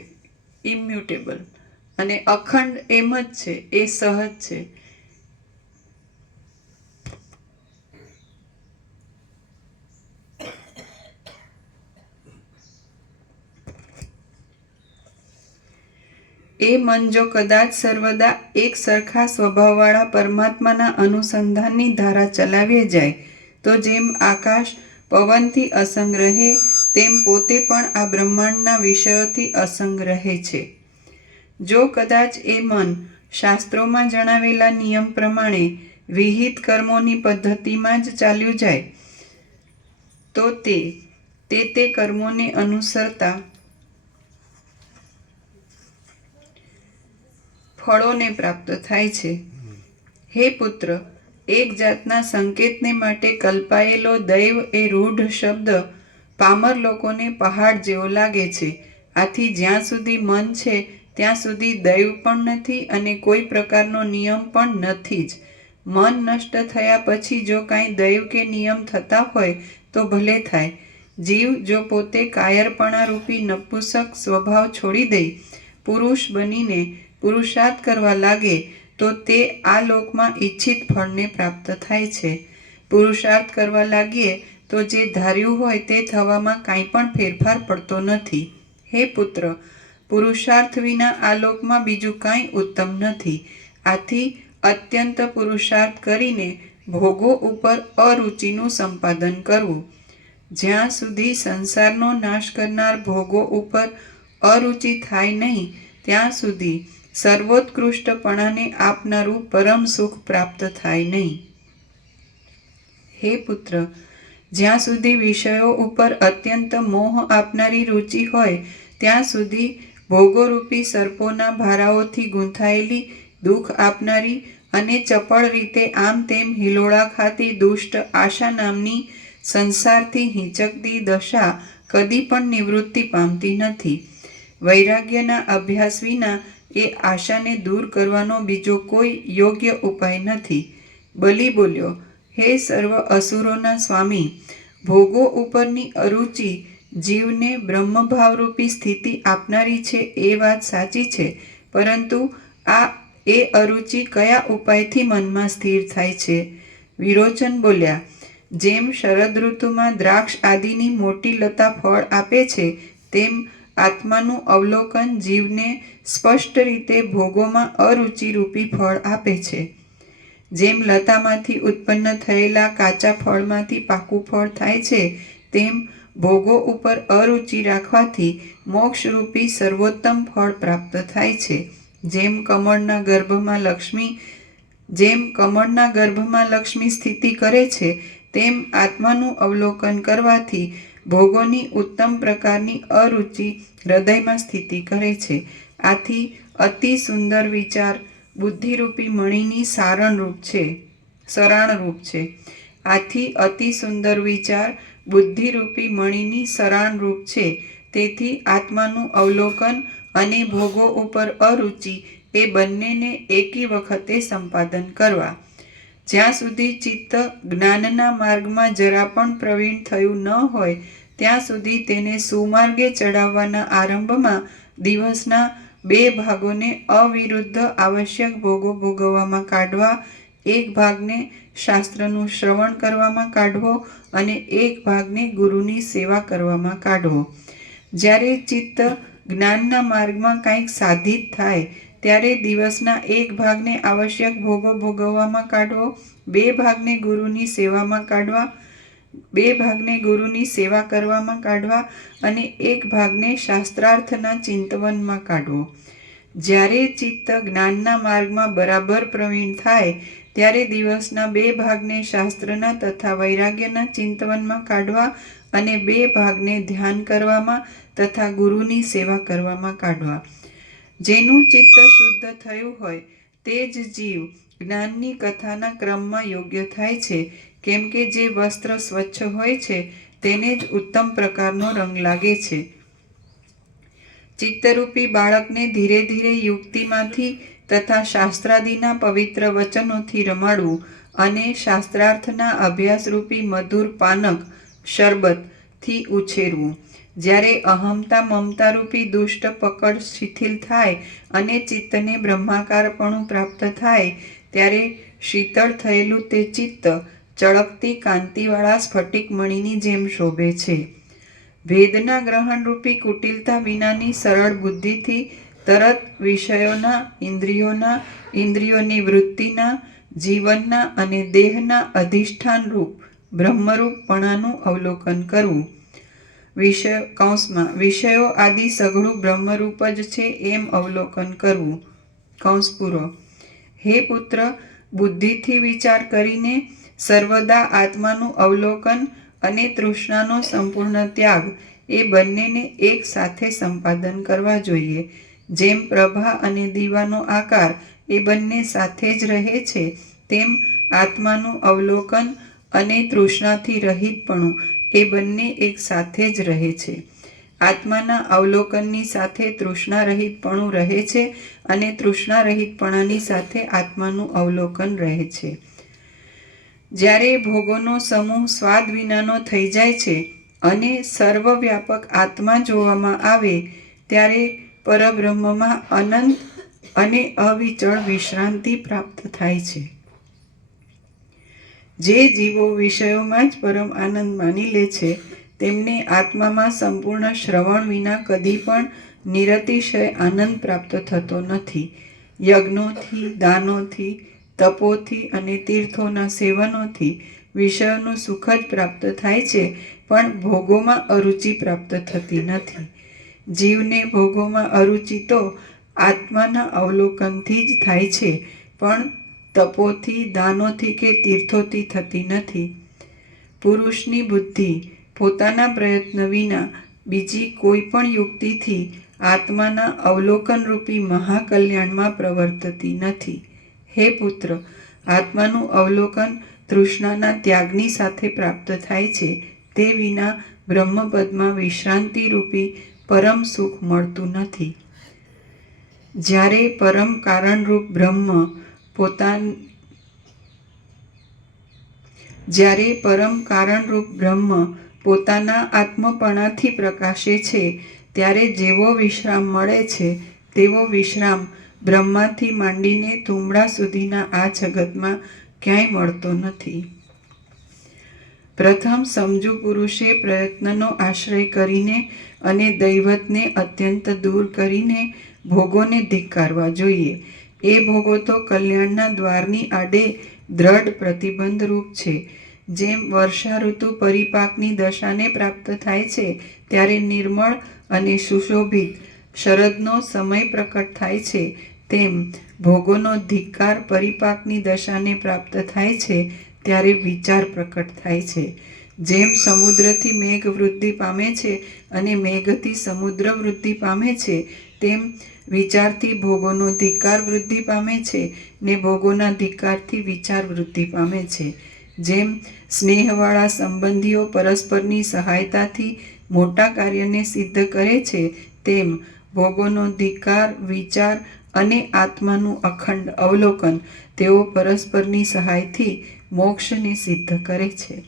ઇમ્યુટેબલ અને અખંડ એમ જ છે, એ સહજ છે. એ મન જો કદાચ સર્વદા એક સરખા સ્વભાવવાળા પરમાત્માના અનુસંધાનની ધારા ચલાવી જાય તો જેમ આકાશ પવનથી અસંગ રહે તેમ પોતે પણ આ બ્રહ્માંડના વિષયોથી અસંગ રહે છે. જો કદાચ એ મન શાસ્ત્રોમાં જણાવેલા નિયમ પ્રમાણે વિહિત કર્મોની પદ્ધતિમાં જ ચાલ્યું જાય તો તે કર્મોને અનુસરતા ફળોને પ્રાપ્ત થાય છે. હે પુત્ર, એક જાતના સંકેતને માટે કલ્પાયેલો દૈવ એ રૂઢ શબ્દ પામર લોકોને પહાડ જેવો લાગે છે. આથી જ્યાં સુધી મન છે ત્યાં સુધી દૈવ પણ નથી અને કોઈ પ્રકારનો નિયમ પણ નથી જ. મન નષ્ટ થયા પછી જો કાંઈ દૈવ કે નિયમ થતા હોય તો ભલે થાય. જીવ જો પોતે કાયરપણા રૂપી નપુંસક સ્વભાવ છોડી દઈ પુરુષ બનીને પુરુષાર્થ કરવા લાગે તો તે આ લોકમાં ઈચ્છિત ફળને પ્રાપ્ત થાય છે. પુરુષાર્થ કરવા લાગીએ તો જે ધાર્યું હોય તે થવામાં કાંઈ પણ ફેરફાર પડતો નથી. હે પુત્ર, પુરુષાર્થ વિના આ લોકમાં બીજું કાંઈ ઉત્તમ નથી. આથી અત્યંત પુરુષાર્થ કરીને ભોગો ઉપર અરુચિનું સંપાદન કરવું. જ્યાં સુધી સંસારનો નાશ કરનાર ભોગો ઉપર અરુચિ થાય નહીં ત્યાં સુધી સર્વોત્કૃષ્ટપણાને આપનારું પરમ સુખ પ્રાપ્ત થાય નહીં. હે પુત્ર, જ્યાં સુધી વિષયો ઉપર અત્યંત મોહ આપનારી રુચિ હોય ત્યાં સુધી ભોગોરૂપી સર્પોના ભારાઓથી ગૂંથાયેલી દુઃખ આપનારી અને ચપળ રીતે આમ તેમ હિલોળા ખાતી દુષ્ટ આશા નામની સંસારથી હિંચકતી દશા કદી પણ નિવૃત્તિ પામતી નથી. વૈરાગ્યના અભ્યાસ વિના એ આશાને દૂર કરવાનો બીજો કોઈ યોગ્ય ઉપાય નથી. બલિ બોલ્યો, હે સર્વ અસુરોના સ્વામી, ભોગો ઉપરની અરુચિ જીવને બ્રહ્મભાવરૂપી સ્થિતિ આપનારી છે એ વાત સાચી છે, પરંતુ એ અરુચિ કયા ઉપાયથી મનમાં સ્થિર થાય છે? વિરોચન બોલ્યા, જેમ શરદ ઋતુમાં દ્રાક્ષ આદિની મોટી લતા ફળ આપે છે તેમ આત્માનું અવલોકન જીવને સ્પષ્ટ રીતે ભોગોમાં અરુચિરૂપી ફળ આપે છે. જેમ લતામાંથી ઉત્પન્ન થયેલા કાચા ફળમાંથી પાકું ફળ થાય છે તેમ ભોગો ઉપર અરુચિ રાખવાથી મોક્ષરૂપી સર્વોત્તમ ફળ પ્રાપ્ત થાય છે. જેમ કમળના ગર્ભમાં લક્ષ્મી સ્થિતિ કરે છે, તેમ આત્માનું અવલોકન કરવાથી ભોગોની ઉત્તમ પ્રકારની અરુચિ હૃદયમાં સ્થિતિ કરે છે. આથી અતિ સુંદર વિચાર બુદ્ધિરૂપી મણીની સરાણરૂપ છે. તેથી આત્માનું અવલોકન અને ભોગો ઉપર અરુચિ એ બંનેને એકી વખતે સંપાદન કરવા. જ્યાં સુધી ચિત્ત જ્ઞાનના માર્ગમાં જરા પણ પ્રવીણ થયું ન હોય ત્યાં સુધી તેને સુમાર્ગે ચડાવવાના આરંભમાં દિવસના 2 ભાગોને અવિરુદ્ધ આવશ્યક ભોગો ભોગવવામાં કાઢવા, એક ભાગને શાસ્ત્રનું શ્રવણ કરવામાં કાઢવો અને એક ભાગને ગુરુની સેવા કરવામાં કાઢવો. જ્યારે ચિત્ત જ્ઞાનના માર્ગમાં કંઈક સાધિત થાય ત્યારે દિવસના 1 ભાગને આવશ્યક ભોગો ભોગવવામાં કાઢવો, 2 ભાગને ગુરુની સેવા કરવામાં કાઢવા અને 1 ભાગને શાસ્ત્રાર્થના ચિંતવનમાં કાઢવો. જ્યારે ચિત્ત જ્ઞાનના માર્ગમાં બરાબર પ્રવીણ થાય ત્યારે દિવસના 2 ભાગને શાસ્ત્રના તથા વૈરાગ્યના ચિંતવનમાં કાઢવા અને 2 ભાગને ધ્યાન કરવામાં તથા ગુરુની સેવા કરવામાં કાઢવા. જેનું ચિત્ત શુદ્ધ થયું હોય તે જ જીવ જ્ઞાનની કથાના ક્રમમાં યોગ્ય થાય છે. કેમ કે જે વસ્ત્ર સ્વચ્છ હોય છે તેને જ ઉત્તમ પ્રકારનો રંગ લાગે છે. ચિત્તરૂપી બાળકને ધીરે ધીરે યુક્તિમાંથી તથા શાસ્ત્રાદિના પવિત્ર વચનોથી રમાડવું અને શાસ્ત્રાર્થના અભ્યાસરૂપી મધુર પાનક શરબતથી ઉછેરવું. જ્યારે અહમતા મમતારૂપી દુષ્ટ પકડ શિથિલ થાય અને ચિત્તને બ્રહ્માકારપણું પ્રાપ્ત થાય ત્યારે શીતળ થયેલું તે ચિત્ત ચળકતી કાંતિવાળા સ્ફટિકમણીની જેમ શોભે છે. ભેદના ગ્રહણરૂપી કુટિલતા વિનાની સરળ બુદ્ધિથી તરત વિષયોના, ઇન્દ્રિયોની વૃત્તિના, જીવનના અને દેહના અધિષ્ઠાનરૂપ બ્રહ્મરૂપપણાનું અવલોકન કરવું. વિષયો આદિ સઘળું બ્રહ્મરૂપ જ છે એમ અવલોકન કરવું. કૌંસ પૂરો. હે પુત્ર, બુદ્ધિથી વિચાર કરીને સર્વદા આત્માનું અવલોકન અને તૃષ્ણાનો સંપૂર્ણ ત્યાગ એ બંનેને એક સાથે સંપાદન કરવા જોઈએ. જેમ પ્રભા અને દીવાનો આકાર એ બંને સાથે જ રહે છે, તેમ આત્માનું અવલોકન અને તૃષ્ણાથી રહિતપણું એ બંને એક સાથે જ રહે છે. આત્માના અવલોકનની સાથે તૃષ્ણા રહિતપણું રહે છે અને તૃષ્ણા રહિતપણાની સાથે આત્માનું અવલોકન રહે છે. જ્યારે ભોગોનો સમૂહ સ્વાદ વિનાનો થઈ જાય છે અને સર્વવ્યાપક આત્મા જોવામાં આવે ત્યારે પરબ્રહ્મમાં અનંત અને અવિચળ વિશ્રાંતિ પ્રાપ્ત થાય છે. જે જીવો વિષયોમાં જ પરમ આનંદ માની લે છે તેમને આત્મામાં સંપૂર્ણ શ્રવણ વિના કદી પણ નિરતિશય આનંદ પ્રાપ્ત થતો નથી. યજ્ઞોથી, દાનોથી, તપોથી અને તીર્થોના સેવનોથી વિષયોનું સુખ જ પ્રાપ્ત થાય છે, પણ ભોગોમાં અરુચિ પ્રાપ્ત થતી નથી. જીવને ભોગોમાં અરુચિ તો આત્માના અવલોકનથી જ થાય છે, પણ તપોથી, દાનોથી કે તીર્થોથી થતી નથી. પુરુષની બુદ્ધિ પોતાના પ્રયત્ન વિના બીજી કોઈ પણ યુક્તિથી આત્માના અવલોકનરૂપી મહાકલ્યાણમાં પ્રવર્તતી નથી. હે પુત્ર, આત્માનું અવલોકન તૃષ્ણાના ત્યાગની સાથે પ્રાપ્ત થાય છે. તે વિના બ્રહ્મપદમાં વિશ્રાંતિરૂપી પરમ સુખ મળતું નથી. જ્યારે પરમ કારણરૂપ બ્રહ્મ પોતાના આત્મપણાથી પ્રકાશે છે ત્યારે જેવો વિશ્રામ મળે છે તેવો વિશ્રામ બ્રહ્માથી માંડીને તુંબડા સુધીના આ જગતમાં ક્યાંય મળતો નથી. પ્રથમ સમજુ પુરુષે પ્રયત્નનો આશ્રય કરીને અને દૈવતને અત્યંત દૂર કરીને ભોગોને ધિક્કારવા જોઈએ. એ ભોગો તો કલ્યાણના દ્વારની આડે દ્રઢ પ્રતિબંધરૂપ છે. જેમ વર્ષા ઋતુ પરિપાકની દશાને પ્રાપ્ત થાય છે ત્યારે નિર્મળ અને સુશોભિત શરદનો સમય પ્રકટ થાય છે, તેમ ભોગોનો ધિક્કાર પરિપાકની દશાને પ્રાપ્ત થાય છે ત્યારે વિચાર પ્રકટ થાય છે. જેમ સમુદ્રથી મેઘ વૃદ્ધિ પામે છે અને મેઘથી સમુદ્ર વૃદ્ધિ પામે છે, તેમ વિચારથી ભોગોનો ધિક્કાર વૃદ્ધિ પામે છે ને ભોગોના ધિક્કારથી વિચાર વૃદ્ધિ પામે છે. જેમ સ્નેહવાળા સંબંધીઓ પરસ્પરની સહાયતાથી મોટા કાર્યને સિદ્ધ કરે છે, તેમ ભોગોનો ધિક્કાર, વિચાર અને આત્માનું અખંડ અવલોકન તેઓ પરસ્પરની સહાયથી મોક્ષને સિદ્ધ કરે છે.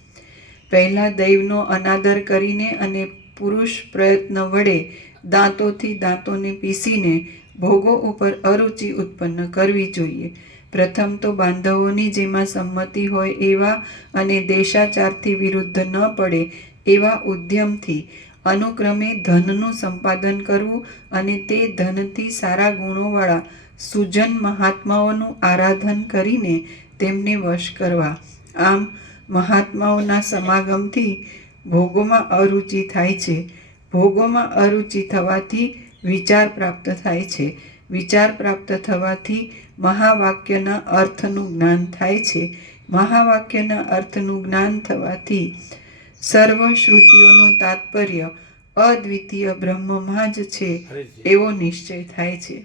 પહેલાં દૈવનો અનાદર કરીને અને પુરુષ પ્રયત્ન વડે દાંતોથી દાંતોને પીસીને ભોગો ઉપર અરુચિ ઉત્પન્ન કરવી જોઈએ. પ્રથમ તો બાંધવોની જેમાં સંમતિ હોય એવા અને દેશાચારથી વિરુદ્ધ ન પડે એવા ઉદ્યમથી અનુક્રમે ધનનું સંપાદન કરવું અને તે ધનથી સારા ગુણોવાળા સુજન મહાત્માઓનું આરાધન કરીને તેમને વશ કરવા. આમ મહાત્માઓના સમાગમથી ભોગોમાં અરુચિ થાય છે. ભોગોમાં અરુચિ થવાથી વિચાર પ્રાપ્ત થાય છે. વિચાર પ્રાપ્ત થવાથી મહાવાક્યના અર્થનું જ્ઞાન થાય છે. મહાવાક્યના અર્થનું જ્ઞાન થવાથી સર્વ શ્રુતિઓનું તાત્પર્ય અદ્વિતીય બ્રહ્મમાં જ છે એવો નિશ્ચય થાય છે.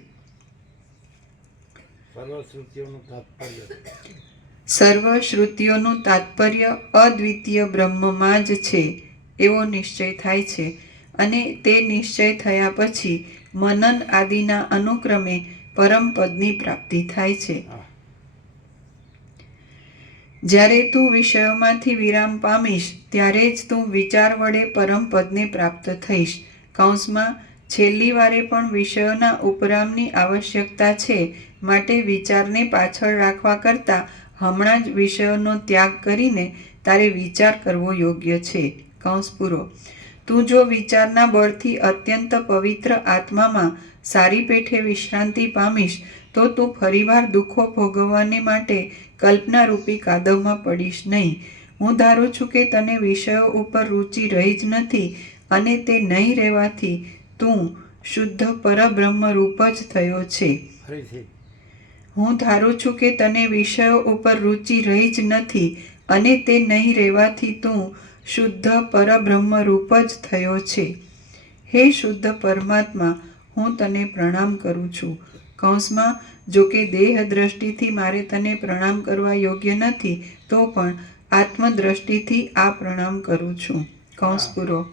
સર્વ શ્રુતિઓનું તાત્પર્ય અદ્વિતીય બ્રહ્મમાં જ છે એવો નિશ્ચય થાય છે અને તે નિશ્ચય થયા પછી મનન આદિના અનુક્રમે પરમપદની પ્રાપ્તિ થાય છે. જ્યારે તું વિષયોમાંથી વિરામ પામીશ ત્યારે જ તું વિચાર વડે પરમપદને પ્રાપ્ત થઈશ. કૌંસમાં છેલ્લી વારે પણ વિષયોના ઉપરામની આવશ્યકતા છે, માટે વિચારને પાછળ રાખવા કરતાં હમણાં જ વિષયોનો ત્યાગ કરીને તારે વિચાર કરવો યોગ્ય છે. કૌંસ પૂરો. તું જો વિચારના બળથી અત્યંત પવિત્ર આત્મામાં સારી પેઠે વિશ્રાંતિ પામીશ તો તું ફરીવાર દુઃખો ભોગવવાને માટે કલ્પનારૂપી કાદવમાં પડીશ નહીં. હું ધારું છું કે તને વિષયો ઉપર રુચિ રહી જ નથી અને તે નહીં રહેવાથી તું શુદ્ધ પરબ્રહ્મ રૂપ જ થયો છે. હું ધારું છું કે તને વિષયો ઉપર રુચિ રહી જ નથી અને તે નહીં રહેવાથી તું શુદ્ધ પરબ્રહ્મ રૂપ જ થયો છે. હે શુદ્ધ પરમાત્મા, હું તને પ્રણામ કરું છું. કૌંસમાં જો કે દેહ દ્રષ્ટિથી મારે તને પ્રણામ કરવા યોગ્ય નથી, તો પણ આત્મદ્રષ્ટિથી આ પ્રણામ કરું છું. કૌંસ પૂરો.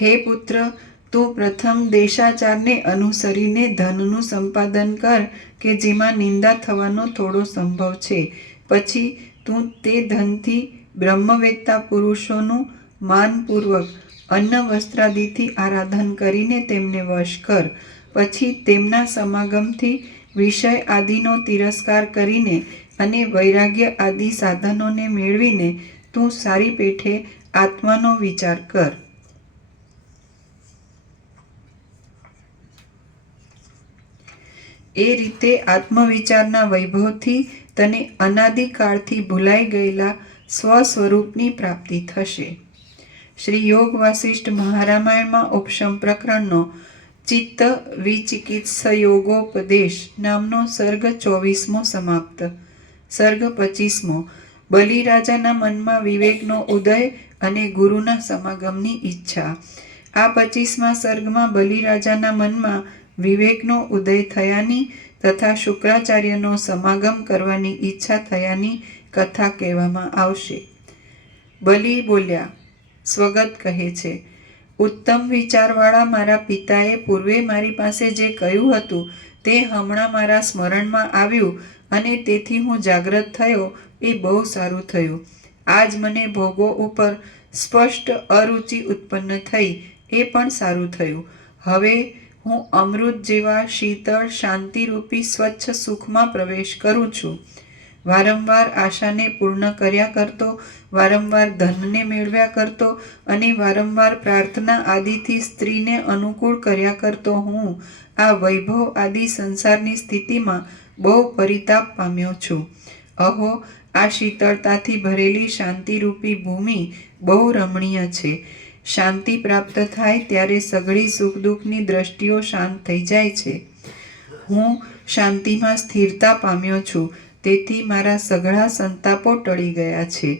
હે પુત્ર, તું પ્રથમ દેશાચારને અનુસરીને ધનનું સંપાદન કર કે જેમાં નિંદા થવાનો થોડો સંભવ છે. પછી તું તે ધનથી બ્રહ્મવેત્તા પુરુષોનું માનપૂર્વક અન્ન વસ્ત્રાદિથી આરાધન કરીને તેમને વશ કર. પછી તેમના સમાગમથી વિષય આદિનો તિરસ્કાર કરીને અને વૈરાગ્ય આદિ સાધનોને મેળવીને તું સારી પેઠે આત્માનો વિચાર કર. એ રીતે આત્મવિચારના વૈભવથી તને અનાદિકાળથી ભૂલાઈ ગયેલા સ્વસ્વરૂપની પ્રાપ્તિ થશે. શ્રી યોગ વાસિષ્ઠ મહારામાયણમાં ઉપશમ પ્રકરણનો ચિત્ત વિચિકિત્સયોગોપદેશ નામનો સર્ગ 24મો સમાપ્ત. સર્ગ 25મો. બલિરાજાના મનમાં વિવેકનો ઉદય અને ગુરુના સમાગમની ઈચ્છા. આ 25મા સર્ગમાં બલિરાજાના મનમાં વિવેકનો ઉદય થયાની તથા શુક્રાચાર્યનો સમાગમ કરવાની ઈચ્છા થયાની કથા કહેવામાં આવશે. બલિ બોલ્યા. સ્વગત કહે છે, ઉત્તમ વિચારવાળા મારા પિતાએ પૂર્વે મારી પાસે જે કહ્યું હતું તે હમણાં મારા સ્મરણમાં આવ્યું અને તેથી હું જાગ્રત થયો. એ બહુ સારું થયું. આજ મને ભોગો ઉપર સ્પષ્ટ અરુચિ ઉત્પન્ન થઈ, એ પણ સારું થયું. હવે હું અમૃત જેવા શીતળ શાંતિરૂપી સ્વચ્છ સુખમાં પ્રવેશ કરું છું. વારંવાર આશાને પૂર્ણ કર્યા કરતો, વારંવાર ધનને મેળવ્યા કરતો અને વારંવાર પ્રાર્થના આદિથી સ્ત્રીને અનુકૂળ કર્યા કરતો હું આ વૈભવ આદિ સંસારની સ્થિતિમાં બહુ પરિતાપ પામ્યો છું. અહો, આ શીતળતાથી ભરેલી શાંતિરૂપી ભૂમિ બહુ રમણીય છે. શાંતિ પ્રાપ્ત થાય ત્યારે સઘળી સુખ દુઃખની દ્રષ્ટિઓ શાંત થઈ જાય છે. હું શાંતિમાં સ્થિરતા પામ્યો છું, તેથી મારા સઘળા સંતાપો ટળી ગયા છે.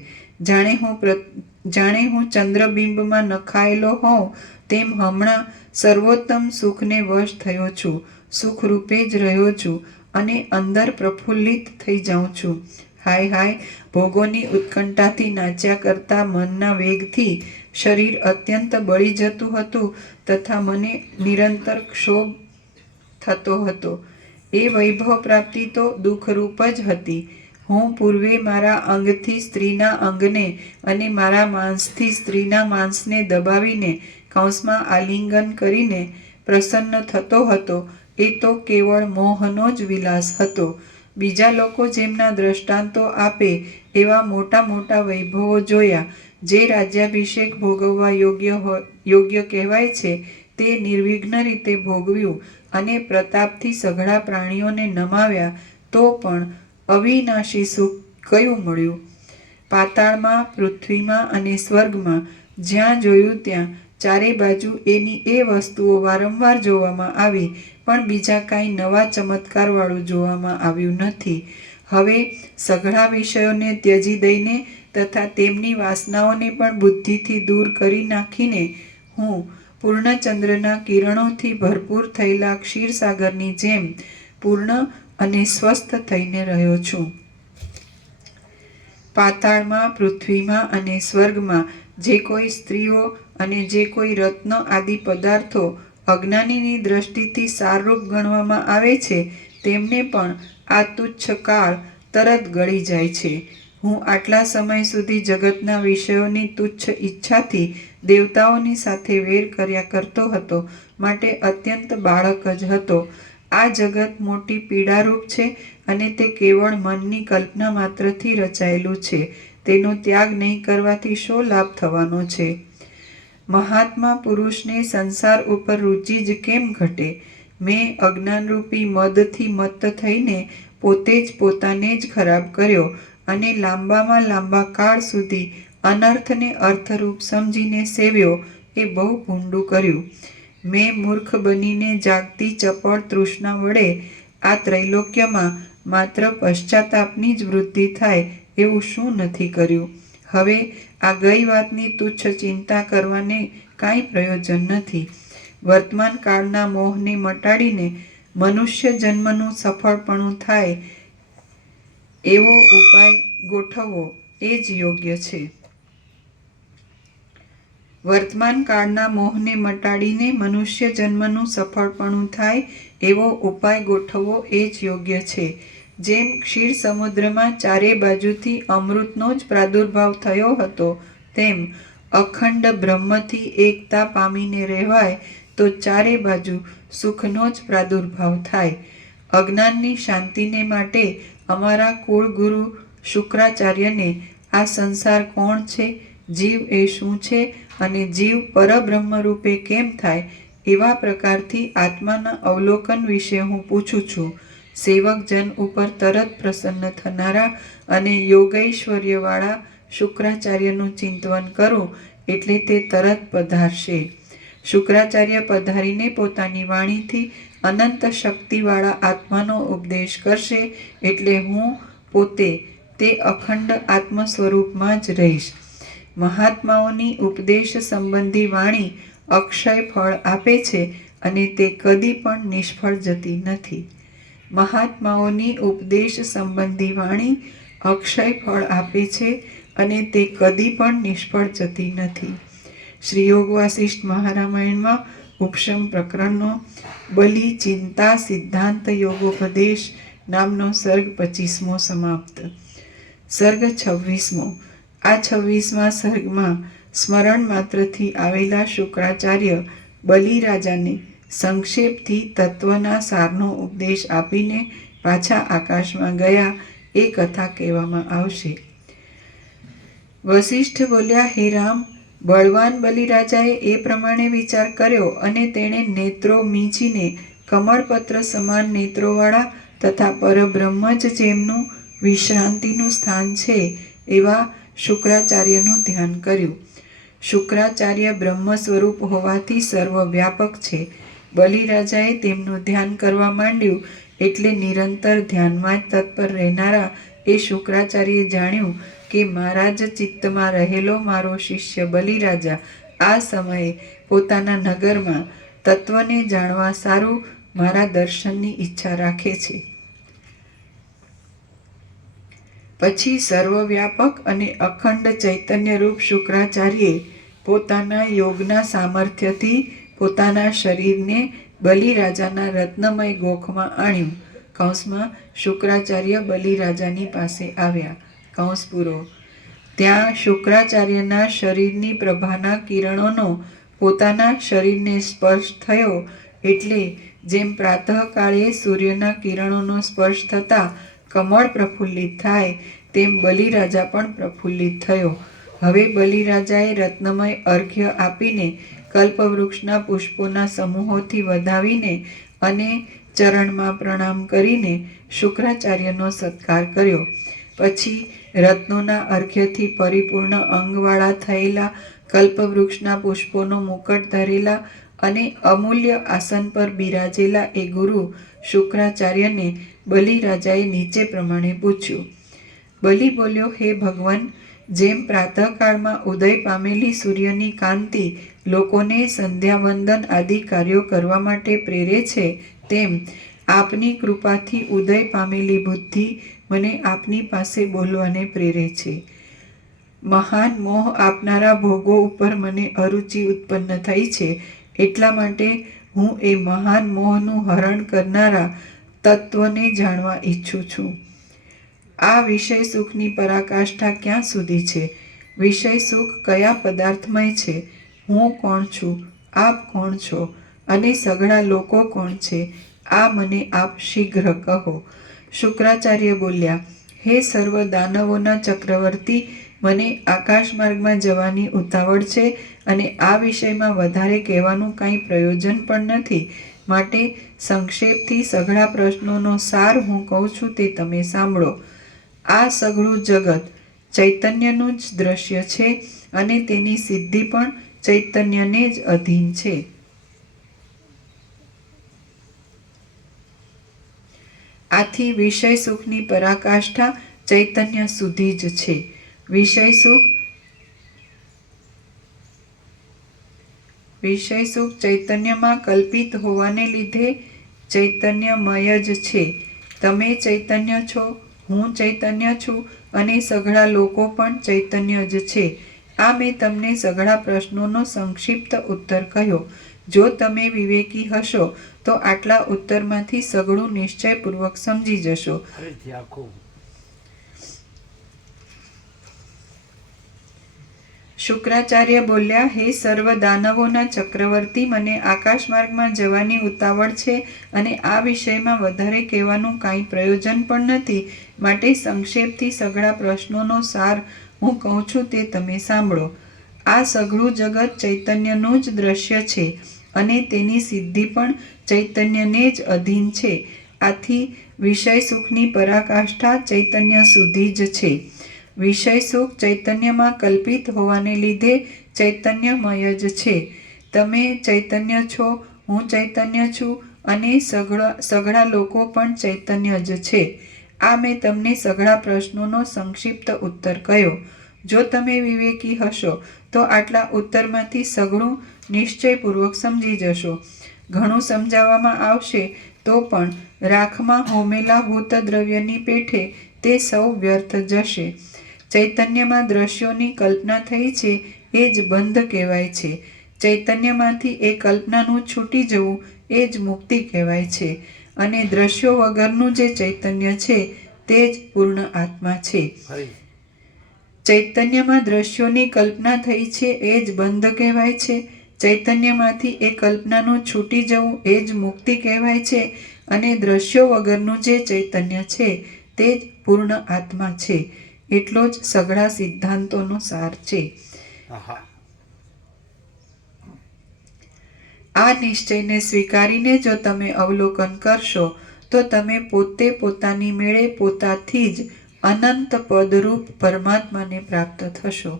જાણે હું ચંદ્રબિંબમાં નખાયેલો હોઉં તેમ હમણાં સર્વોત્તમ સુખને વશ થયો છું. સુખરૂપે જ રહ્યો છું અને અંદર પ્રફુલ્લિત થઈ જાઉં છું. હાય હાય, ભોગોની ઉત્કંઠાથી નાચ્યા કરતા મનના વેગથી શરીર અત્યંત બળી જતું હતું તથા મને નિરંતર ક્ષોભ થતો હતો. એ વૈભવ પ્રાપ્તિ તો દુઃખરૂપ જ હતી. હું પૂર્વે મારા અંગથી સ્ત્રીના અંગને અને મારા માંસથી સ્ત્રીના માંસને દબાવીને કૌંસમાં આલિંગન કરીને પ્રસન્ન થતો હતો, એ તો કેવળ મોહનો જ વિલાસ હતો. બીજા લોકો જેમના દ્રષ્ટાંતો આપે એવા મોટા મોટા વૈભવો જોયા. જે રાજ્યાભિષેક ભોગવવા યોગ્ય કહેવાય છે તે નિર્વિઘ્ન રીતે ભોગવ્યું અને પ્રતાપથી સઘળા પ્રાણીઓને નમાવ્યા, તો પણ અવિનાશી સુખ કયું મળ્યું? પાતાળમાં, પૃથ્વીમાં અને સ્વર્ગમાં જ્યાં જોયું ત્યાં ચારે બાજુ એની એ વસ્તુઓ વારંવાર જોવામાં આવી, પણ બીજા કાંઈ નવા ચમત્કારવાળું જોવામાં આવ્યું નથી. હવે સઘળા વિષયોને ત્યજી દઈને તથા તેમની વાસનાઓને પણ બુદ્ધિથી દૂર કરી નાખીને હું પૂર્ણચંદ્રના કિરણોથી ભરપૂર થયેલા ક્ષીરસાગરની જેમ પૂર્ણ અને સ્વસ્થ થઈને રહ્યો છું. પાતાળમાં, પૃથ્વીમાં અને સ્વર્ગમાં જે કોઈ સ્ત્રીઓ અને જે કોઈ રત્ન આદિ પદાર્થો અજ્ઞાનીની દ્રષ્ટિથી સારરૂપ ગણવામાં આવે છે, તેમને પણ આ તુચ્છ કાળ તરત ગળી જાય છે. હું આટલા સમય સુધી જગતના વિષયોની તુચ્છ ઈચ્છાથી દેવતાઓની સાથે વેર કર્યા કરતો હતો, માટે અત્યંત બાળક જ હતો. આ જગત મોટી પીડારૂપ છે અને તે કેવળ મનની કલ્પના માત્રથી રચાયેલું છે. તેનો ત્યાગ નહીં કરવાથી શો લાભ થવાનો છે? મહાત્મા પુરુષને સંસાર ઉપર રુચિ જ કેમ ઘટે? મેં અજ્ઞાનરૂપી મદથી મત્ત થઈને પોતે જ પોતાને જ ખરાબ કર્યો અને લાંબામાં લાંબા કાળ સુધી અનર્થને અર્થરૂપ સમજીને સેવ્યો, એ બહુ ભૂંડું કર્યું. મેં મૂર્ખ બનીને જાગતી ચપળ તૃષ્ણા વડે આ ત્રૈલોક્યમાં માત્ર પશ્ચાતાપની જ વૃદ્ધિ થાય એવું શું નથી કર્યું? હવે આ ગઈ વાતની તુચ્છ ચિંતા કરવાને કાંઈ પ્રયોજન નથી. વર્તમાન કાળના મોહને મટાડીને મનુષ્ય જન્મનું સફળપણું થાય એવો ઉપાય ગોઠવવો એ જ યોગ્ય છે. વર્તમાન કાળના મોહને મટાડીને મનુષ્ય જન્મનું સફળપણું થાય એવો ઉપાય ગોઠવવો એ જ યોગ્ય છે. જેમ ક્ષીર સમુદ્રમાં ચારે બાજુથી અમૃતનો જ પ્રાદુર્ભાવ થયો હતો, તેમ અખંડ બ્રહ્મથી એકતા પામીને રહેવાય તો ચારે બાજુ સુખનો જ પ્રાદુર્ભાવ થાય. અજ્ઞાનની શાંતિને માટે અમારા કુળગુરુ શુક્રાચાર્યને આ સંસાર કોણ છે, જીવ એ શું છે અને જીવ પરબ્રહ્મ રૂપે કેમ થાય, એવા પ્રકારથી આત્માના અવલોકન વિશે હું પૂછું છું. સેવકજન ઉપર તરત પ્રસન્ન થનારા અને યોગૈશ્વર્યવાળા શુક્રાચાર્યનું ચિંતવન કરું એટલે તે તરત પધારશે. શુક્રાચાર્ય પધારીને પોતાની વાણીથી અનંત શક્તિવાળા આત્માનો ઉપદેશ કરશે એટલે હું પોતે તે અખંડ આત્મ સ્વરૂપમાં જ રહીશ. મહાત્માઓની ઉપદેશ સંબંધી વાણી અક્ષય ફળ આપે છે અને તે કદી પણ નિષ્ફળ જતી નથી. મહાત્માઓની ઉપદેશ સંબંધી વાણી અક્ષય ફળ આપે છે અને તે કદી પણ નિષ્ફળ જતી નથી. શ્રી યોગ વાસિષ્ઠ મહારામાયણમાં ઉપશમ પ્રકરણનો બલિ ચિંતા સિદ્ધાંત યોગોપદેશ નામનો સર્ગ 25મો સમાપ્ત. સર્ગ 26મો. આ 26મા સર્ગમાં સ્મરણ માત્રથી આવેલા શુક્રાચાર્ય બલિરાજાને સંક્ષેપથી તત્વના સારનો ઉપદેશ આપીને પાછા આકાશમાં ગયા એ કથા કહેવામાં આવશે. વસિષ્ઠ બોલ્યા, હે રામ, બળવાન બલિરાજાએ એ પ્રમાણે વિચાર કર્યો અને તેણે નેત્રો મીંચીને કમળપત્ર સમાન નેત્રોવાળા તથા પરબ્રહ્મ જ જેમનું વિશ્રાંતિનું સ્થાન છે એવા શુક્રાચાર્યનું ધ્યાન કર્યું. શુક્રાચાર્ય બ્રહ્મ સ્વરૂપ હોવાથી સર્વવ્યાપક છે. બલિરાજાએ તેમનું ધ્યાન કરવા માંડ્યું એટલે નિરંતર ધ્યાનમાં જ તત્પર રહેનારા એ શુક્રાચાર્યે જાણ્યું કે મારા જ ચિત્તમાં રહેલો મારો શિષ્ય બલિરાજા આ સમયે પોતાના નગરમાં તત્વને જાણવા સારું મારા દર્શનની ઈચ્છા રાખે છે. પછી સર્વવ્યાપક અને અખંડ ચૈતન્યરૂપ શુક્રાચાર્યે પોતાના યોગના સામર્થ્યથી પોતાના શરીરને બલિરાજાના રત્નમય ગોખમાં આણ્યું. કૌંસમાં શુક્રાચાર્ય બલિરાજાની પાસે આવ્યા. કૌંસ પૂરો. ત્યાં શુક્રાચાર્યના શરીરની પ્રભાના કિરણોનો પોતાના શરીરને સ્પર્શ થયો એટલે જેમ પ્રાતઃકાળે સૂર્યના કિરણોનો સ્પર્શ થતાં કમળ પ્રફુલ્લિત થાય તેમ બલિરાજા પણ પ્રફુલ્લિત થયો. હવે બલિરાજાએ રત્નમય અર્ઘ્ય આપીને કલ્પવૃક્ષના પુષ્પોના સમૂહોથી વધાવીને અને ચરણમાં પ્રણામ કરીને શુક્રાચાર્યનો સત્કાર કર્યો. પછી રત્નોના અર્ઘ્યથી પરિપૂર્ણ અંગવાળા થયેલા કલ્પવૃક્ષના પુષ્પોનો મુકટ ધરેલા અને અમૂલ્ય આસન પર બિરાજેલા એ ગુરુ શુક્રાચાર્યને બલિરાજાએ નીચે પ્રમાણે પૂછ્યું. બલિ બોલ્યો, હે ભગવાન, જેમ પ્રાતઃકાળમાં ઉદય પામેલી સૂર્યની કાંતિ લોકોને સંધ્યાવંદન આદિ કાર્યો કરવા માટે પ્રેરે છે તેમ આપની કૃપાથી ઉદય પામેલી બુદ્ધિ મને આપની પાસે બોલવાને પ્રેરે છે. મહાન મોહ આપનારા ભોગો ઉપર મને અરુચિ ઉત્પન્ન થઈ છે એટલા માટે હું એ મહાન મોહનું હરણ કરનારા તત્વને જાણવા ઈચ્છું છું. આ વિષય સુખની પરાકાષ્ઠા ક્યાં સુધી છે? વિષય સુખ કયા પદાર્થમય છે? હું કોણ છું? આપ કોણ છો? અને સઘળા લોકો કોણ છે? આ મને આપ શીઘ્ર કહો. શુક્રાચાર્ય બોલ્યા, હે સર્વ દાનવોના ચક્રવર્તી, મને આકાશ માર્ગમાં જવાની ઉતાવળ છે અને આ વિષયમાં વધારે કહેવાનું કાંઈ પ્રયોજન પણ નથી. માટે સંક્ષેપથી સઘળા પ્રશ્નોનો સાર હું કહું છું તે તમે સાંભળો. આ સઘળું જગત ચૈતન્યનું જ દ્રશ્ય છે અને તેની સિદ્ધિ પણ ચૈતન્યને જ અધીન છે. આથી વિષય સુખની પરાકાષ્ઠા ચૈતન્ય સુધી જ છે. વિષય સુખ ચૈતન્યમાં કલ્પિત હોવાને લીધે ચૈતન્યમય જ છે. તમે ચૈતન્ય છો, હું ચૈતન્ય છું અને સઘળા લોકો પણ ચૈતન્ય જ છે. આ મેં તમને સઘળા પ્રશ્નોનો સંક્ષિપ્ત ઉત્તર કહ્યો. જો તમે વિવેકી હશો તો આટલા ઉત્તરમાંથી સઘળું નિશ્ચયપૂર્વક સમજી જશો. ફરીથી આખું. શુક્રાચાર્ય બોલ્યા, હે સર્વ દાનવોના ચક્રવર્તી, મને આકાશ માર્ગમાં જવાની ઉતાવળ છે અને આ વિષયમાં વધારે કહેવાનું કાંઈ પ્રયોજન પણ નથી. માટે સંક્ષેપથી સઘળા પ્રશ્નોનો સાર હું કહું છું તે તમે સાંભળો. આ સઘળું જગત ચૈતન્યનું જ દ્રશ્ય છે અને તેની સિદ્ધિ પણ ચૈતન્યને જ અધીન છે. આથી વિષય સુખની પરાકાષ્ઠા ચૈતન્ય સુધી જ છે. વિષય સુખ ચૈતન્યમાં કલ્પિત હોવાને લીધે ચૈતન્યમય જ છે. તમે ચૈતન્ય છો, હું ચૈતન્ય છું અને સઘળા લોકો પણ ચૈતન્ય જ છે. આ મેં તમને સઘળા પ્રશ્નોનો સંક્ષિપ્ત ઉત્તર કહ્યો. જો તમે વિવેકી હશો તો આટલા ઉત્તરમાંથી સઘળું નિશ્ચયપૂર્વક સમજી જશો. ઘણું સમજાવવામાં આવશે તો પણ રાખમાં હોમેલા હોતદ્રવ્યની પેઠે તે સૌ વ્યર્થ જશે. ચૈતન્યમાં દ્રશ્યોની કલ્પના થઈ છે એ જ બંધ કહેવાય છે. ચૈતન્યમાંથી એ કલ્પનાનું છૂટી જવું એ જ મુક્તિ કહેવાય છે. અને દ્રશ્યો વગરનું જે ચૈતન્ય છે તે જ પૂર્ણ આત્મા છે. ચૈતન્યમાં દ્રશ્યોની કલ્પના થઈ છે એ જ બંધ કહેવાય છે. ચૈતન્યમાંથી એ કલ્પનાનું છૂટી જવું એ જ મુક્તિ કહેવાય છે. અને દ્રશ્યો વગરનું જે ચૈતન્ય છે તે જ પૂર્ણ આત્મા છે. એટલો જ સઘળા સિદ્ધાંતોનો સાર છે. આ નિશ્ચયને સ્વીકારીને જો તમે અવલોકન કરશો તો તમે પોતે પોતાની મેળે પોતાથી જ અનંત પદરૂપ પરમાત્માને પ્રાપ્ત થશો.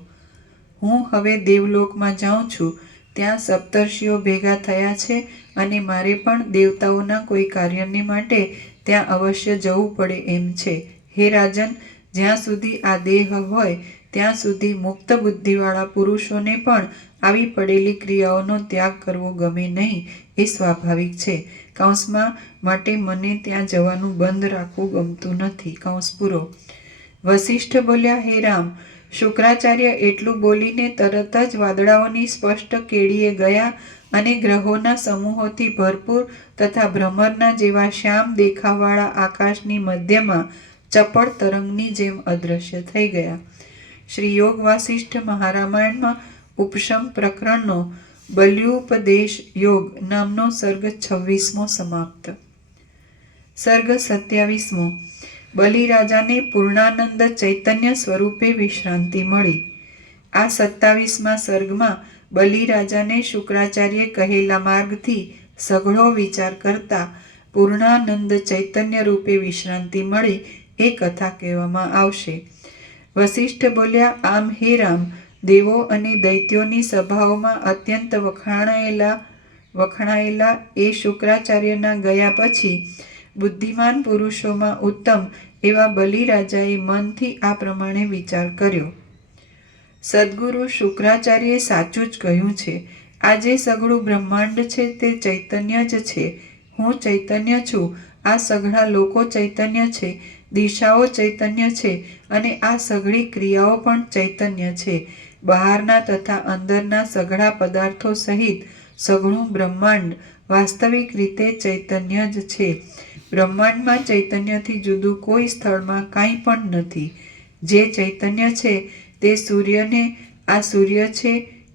હું હવે દેવલોકમાં જાઉં છું. ત્યાં સપ્તર્ષિઓ ભેગા થયા છે અને મારે પણ દેવતાઓના કોઈ કાર્યને માટે ત્યાં અવશ્ય જવું પડે એમ છે. હે રાજન, જ્યાં સુધી આ દેહ હોય ત્યાં સુધી મુક્ત બુદ્ધિવાળા પુરુષોને પણ આવી પડેલી ક્રિયાઓનો ત્યાગ કરવો ગમે નહીં, એ સ્વાભાવિક છે. કૌંસમાં માટે મને ત્યાં જવાનું બંધ રાખવું ગમતું નથી. કૌંસ પૂરો. વસિષ્ઠ બોલ્યા, હે રામ, શુક્રાચાર્ય એટલું બોલીને તરત જ વાદળાઓની સ્પષ્ટ કેડીએ ગયા અને ગ્રહોના સમૂહોથી ભરપૂર તથા ભ્રમરના જેવા શ્યામ દેખાવાળા આકાશની મધ્યમાં ચપળ તરંગની જેમ અદૃશ્ય થઈ ગયા. શ્રી યોગ વાસિષ્ઠ મહારામાયણમાં ઉપશમ પ્રકરણનો બલ્યુપદેશ યોગ નામનો સર્ગ 26મો સમાપ્ત. સર્ગ 27મો. બલિરાજાને પૂર્ણાનંદ ચૈતન્ય સ્વરૂપે વિશ્રાંતિ મળી. આ 27મા સર્ગમાં બલિરાજાને શુક્રાચાર્ય કહેલા માર્ગથી સઘળો વિચાર કરતા પૂર્ણાનંદ ચૈતન્ય રૂપે વિશ્રાંતિ મળી એ કથા કહેવામાં આવશે. વસિષ્ઠ બોલ્યા, આમ હે રામ, દેવો અને દૈત્યોની સભાઓમાં અત્યંત વખણાયેલા એ શુક્રાચાર્યના ગયા પછી બુદ્ધિમાન પુરુષોમાં ઉત્તમ એવા બલિરાજાએ મનથી આ પ્રમાણે વિચાર કર્યો. સદ્ગુરુ શુક્રાચાર્યે સાચું જ કહ્યું છે. આ જે સઘળું બ્રહ્માંડ છે તે ચૈતન્ય જ છે. હું ચૈતન્ય છું. આ સઘળા લોકો ચૈતન્ય છે. દિશાઓ ચૈતન્ય છે અને આ સઘળી ક્રિયાઓ પણ ચૈતન્ય છે. બહારના તથા અંદરના સઘળા પદાર્થો સહિત સઘળું બ્રહ્માંડ વાસ્તવિક રીતે ચૈતન્ય જ છે. બ્રહ્માંડમાં ચૈતન્યથી જુદું કોઈ સ્થળમાં કાંઈ પણ નથી. જે ચૈતન્ય છે તે સૂર્યને આ સૂર્ય છે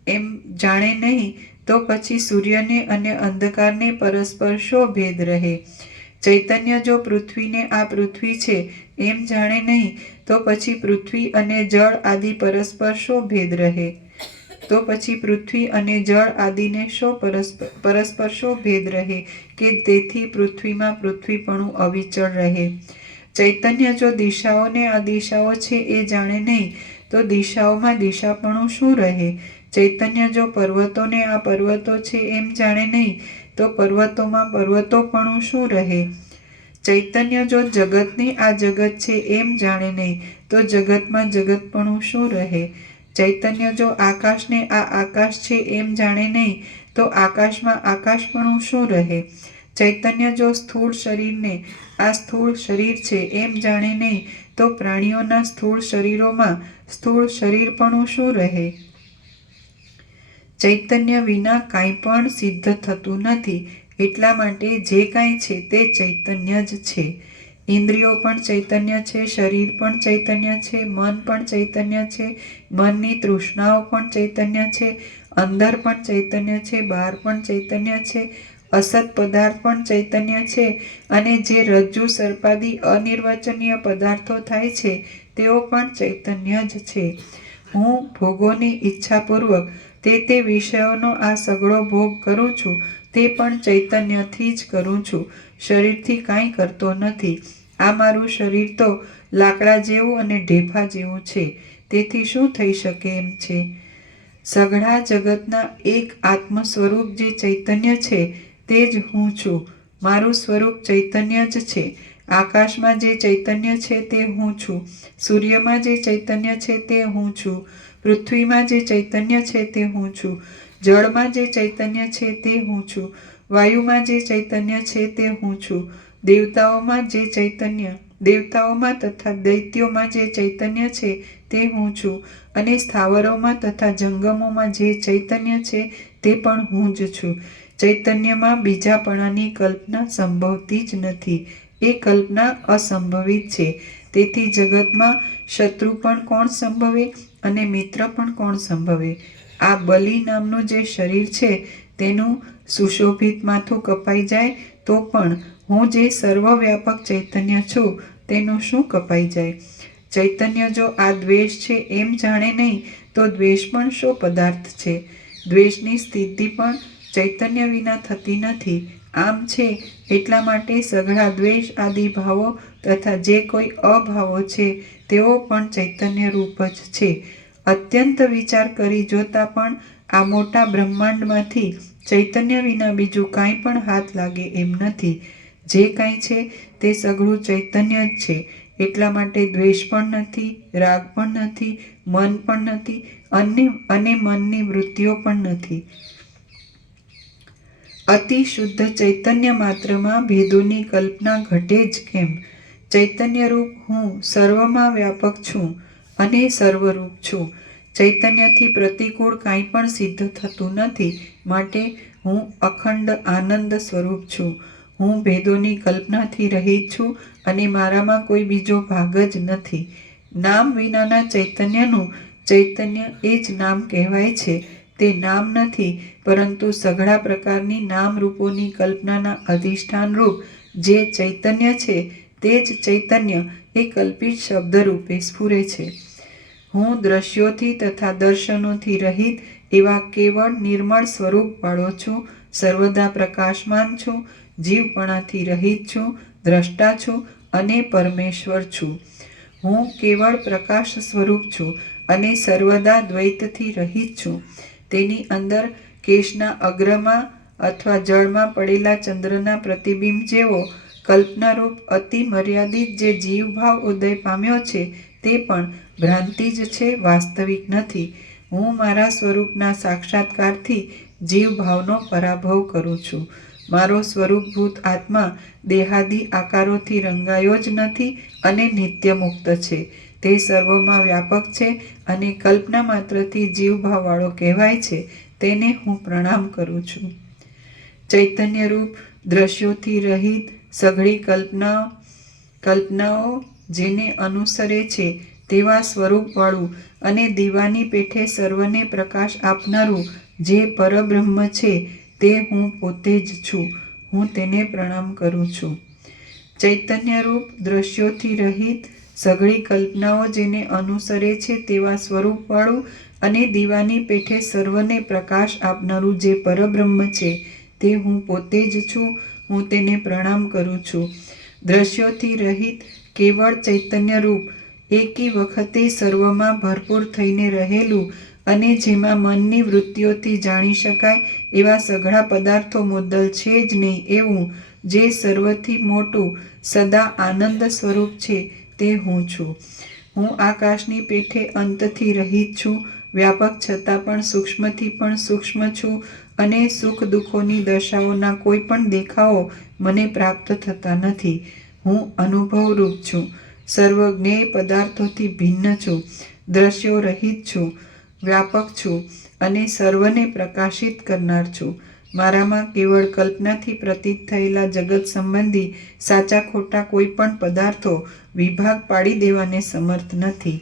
એમ જાણે નહીં તો પછી સૂર્યને અને અંધકારને પરસ્પર શો ભેદ રહે? ચૈતન્ય જો પૃથ્વીને આ પૃથ્વી છે એમ જાણે નહીં તો પછી પૃથ્વી અને જળ આદિ પરસ્પર શો ભેદ રહે? તો પછી પૃથ્વી અને જળ આદિને પરસ્પર શો ભેદ રહે કે તેથી પૃથ્વીમાં પૃથ્વીપણું અવિચળ રહે? ચૈતન્ય જો દિશાઓને આ દિશાઓ છે એ જાણે નહીં તો દિશાઓમાં દિશાપણું શું રહે? ચૈતન્ય જો પર્વતોને આ પર્વતો છે એમ જાણે નહીં તો પર્વતોમાં પર્વતોપણું શું રહે? ચૈતન્ય જો જગતને આ જગત છે એમ જાણે નહીં તો જગતમાં જગતપણું શું રહે? ચૈતન્ય જો આકાશને આ આકાશ છે એમ જાણે નહીં તો આકાશમાં આકાશપણું શું રહે? ચૈતન્ય જો સ્થૂળ શરીરને આ સ્થૂળ શરીર છે એમ જાણે નહીં તો પ્રાણીઓના સ્થૂળ શરીરોમાં સ્થૂળ શરીરપણું શું રહે? ચૈતન્ય વિના કાંઈ પણ સિદ્ધ થતું નથી. એટલા માટે જે કાંઈ છે તે ચૈતન્ય જ છે. ઇન્દ્રિયો પણ ચૈતન્ય છે, શરીર પણ ચૈતન્ય છે, મન પણ ચૈતન્ય છે, મનની તૃષ્ણાઓ પણ ચૈતન્ય છે, અંદર પણ ચૈતન્ય છે, બહાર પણ ચૈતન્ય છે, અસત પદાર્થ પણ ચૈતન્ય છે અને જે રજ્જુ સર્પાદી અનિર્વચનીય પદાર્થો થાય છે તેઓ પણ ચૈતન્ય જ છે. હું ભોગોની ઈચ્છાપૂર્વક તે વિષયોનો આ સઘળો ભોગ કરું છું તે પણ ચૈતન્યથી જ કરું છું. શરીરથી કાંઈ કરતો નથી. આ મારું શરીર તો લાકડા જેવું અને ઢેફા જેવું છે. તેથી શું થઈ શકે એમ છે? સઘળા જગતના એક આત્મ સ્વરૂપ જે ચૈતન્ય છે તે જ હું છું. મારું સ્વરૂપ ચૈતન્ય જ છે. આકાશમાં જે ચૈતન્ય છે તે હું છું. સૂર્યમાં જે ચૈતન્ય છે તે હું છું. પૃથ્વીમાં જે ચૈતન્ય છે તે હું છું. જળમાં જે ચૈતન્ય છે તે હું છું. વાયુમાં જે ચૈતન્ય છે તે હું છું. દેવતાઓમાં તથા દૈત્યોમાં જે ચૈતન્ય છે તે હું છું અને સ્થાવરોમાં તથા જંગમોમાં જે ચૈતન્ય છે તે પણ હું જ છું. ચૈતન્યમાં બીજાપણાની કલ્પના સંભવતી જ નથી. એ કલ્પના અસંભવિત છે. તેથી જગતમાં શત્રુ પણ કોણ સંભવે અને મિત્ર પણ કોણ સંભવે? આ બલિ નામનું જે શરીર છે તેનું સુશોભિત માથું કપાઈ જાય તો પણ હું જે સર્વવ્યાપક ચૈતન્ય છું તેનું શું કપાઈ જાય? ચૈતન્ય જો આ દ્વેષ છે એમ જાણે નહીં તો દ્વેષ પણ શો પદાર્થ છે? દ્વેષની સ્થિતિ પણ ચૈતન્ય વિના થતી નથી. આમ છે એટલા માટે સઘળા દ્વેષ આદિ ભાવો તથા જે કોઈ અભાવો છે તેઓ પણ ચૈતન્ય રૂપ જ છે. અત્યંત વિચાર કરી જોતા પણ આ મોટા બ્રહ્માંડમાંથી ચૈતન્ય વિના બીજું કાંઈ પણ હાથ લાગે એમ નથી. જે કાંઈ છે તે સઘળું ચૈતન્ય જ છે. એટલા માટે દ્વેષ પણ નથી, રાગ પણ નથી, મન પણ નથી અને મનની વૃત્તિઓ પણ નથી. અતિ શુદ્ધ ચૈતન્ય માત્રમાં ભેદોની કલ્પના ઘટે જ કેમ? ચૈતન્ય રૂપ હું સર્વમાં વ્યાપક છું અને સર્વરૂપ છું. ચૈતન્યથી પ્રતિકૂળ કાંઈ પણ સિદ્ધ થતું નથી. માટે હું અખંડ આનંદ સ્વરૂપ છું. હું ભેદોની કલ્પનાથી રહિત છું અને મારામાં કોઈ બીજો ભાગ જ નથી. નામ વિનાના ચૈતન્યનું ચૈતન્ય એ જ નામ કહેવાય છે. તે નામ નથી, પરંતુ સઘળા પ્રકારની નામ રૂપોની કલ્પનાના અધિષ્ઠાન રૂપ જે ચૈતન્ય છે તે જ ચૈતન્ય એ કલ્પિત શબ્દ રૂપે સ્ફુરે છે. હું દ્રશ્યોથી તથા દર્શનોથી રહિત એવા કેવળ નિર્મળ સ્વરૂપવાળો છું. સર્વદા પ્રકાશમાન છું, જીવપણાથી રહિત છું, દ્રષ્ટા છું અને પરમેશ્વર છું. હું કેવળ પ્રકાશ સ્વરૂપ છું અને સર્વદા દ્વૈતથી રહિત છું. તેની અંદર કેશના અગ્રમાં અથવા જળમાં પડેલા ચંદ્રના પ્રતિબિંબ જેવો કલ્પનારૂપ અતિ મર્યાદિત જે જીવભાવ ઉદય પામ્યો છે તે પણ ભ્રાંતિ જ છે, વાસ્તવિક નથી. હું મારા સ્વરૂપના સાક્ષાત્કારથી જીવભાવનો પરાભવ કરું છું. મારો સ્વરૂપભૂત આત્મા દેહાદિ આકારોથી રંગાયો જ નથી અને નિત્ય મુક્ત છે. તે સર્વમાં વ્યાપક છે અને કલ્પના માત્રથી જીવભાવવાળો કહેવાય છે. તેને હું પ્રણામ કરું છું. ચૈતન્ય રૂપ દ્રશ્યોથી રહિત સઘળી કલ્પનાઓ જેને અનુસરે છે તેવા સ્વરૂપવાળું અને દીવાની પેઠે સર્વને પ્રકાશ આપનારું જે પરબ્રહ્મ છે તે હું પોતે જ છું. હું તેને પ્રણામ કરું છું. ચૈતન્ય રૂપ દ્રશ્યોથી રહિત સઘળી કલ્પનાઓ જેને અનુસરે છે તેવા સ્વરૂપવાળું અને દીવાની પેઠે સર્વને પ્રકાશ આપનારું જે પરબ્રહ્મ છે તે હું પોતે જ છું. હું તેને પ્રણામ કરું છું. દ્રશ્યોથી રહિત કેવળ ચૈતન્ય રૂપ એકી વખતે સર્વમાં ભરપૂર થઈને રહેલું અને જેમાં મનની વૃત્તિઓથી જાણી શકાય એવા સઘળા પદાર્થો મુદ્દલ છે જ નહીં એવું જે સર્વથી મોટું સદા આનંદ સ્વરૂપ છે તે હું છું. હું આકાશની પેઠે અંતથી રહિત છું, વ્યાપક છતાં પણ સૂક્ષ્મથી પણ સૂક્ષ્મ છું અને સુખ દુઃખોની દશાઓના કોઈ પણ દેખાવો મને પ્રાપ્ત થતા નથી. હું અનુભવરૂપ છું, સર્વજ્ઞેય પદાર્થોથી ભિન્ન છું, દ્રશ્યો રહિત છું, વ્યાપક છું અને સર્વને પ્રકાશિત કરનાર છું. મારામાં કેવળ કલ્પનાથી પ્રતીત થયેલા જગત સંબંધી સાચા ખોટા કોઈ પણ પદાર્થો વિભાગ પાડી દેવાને સમર્થ નથી.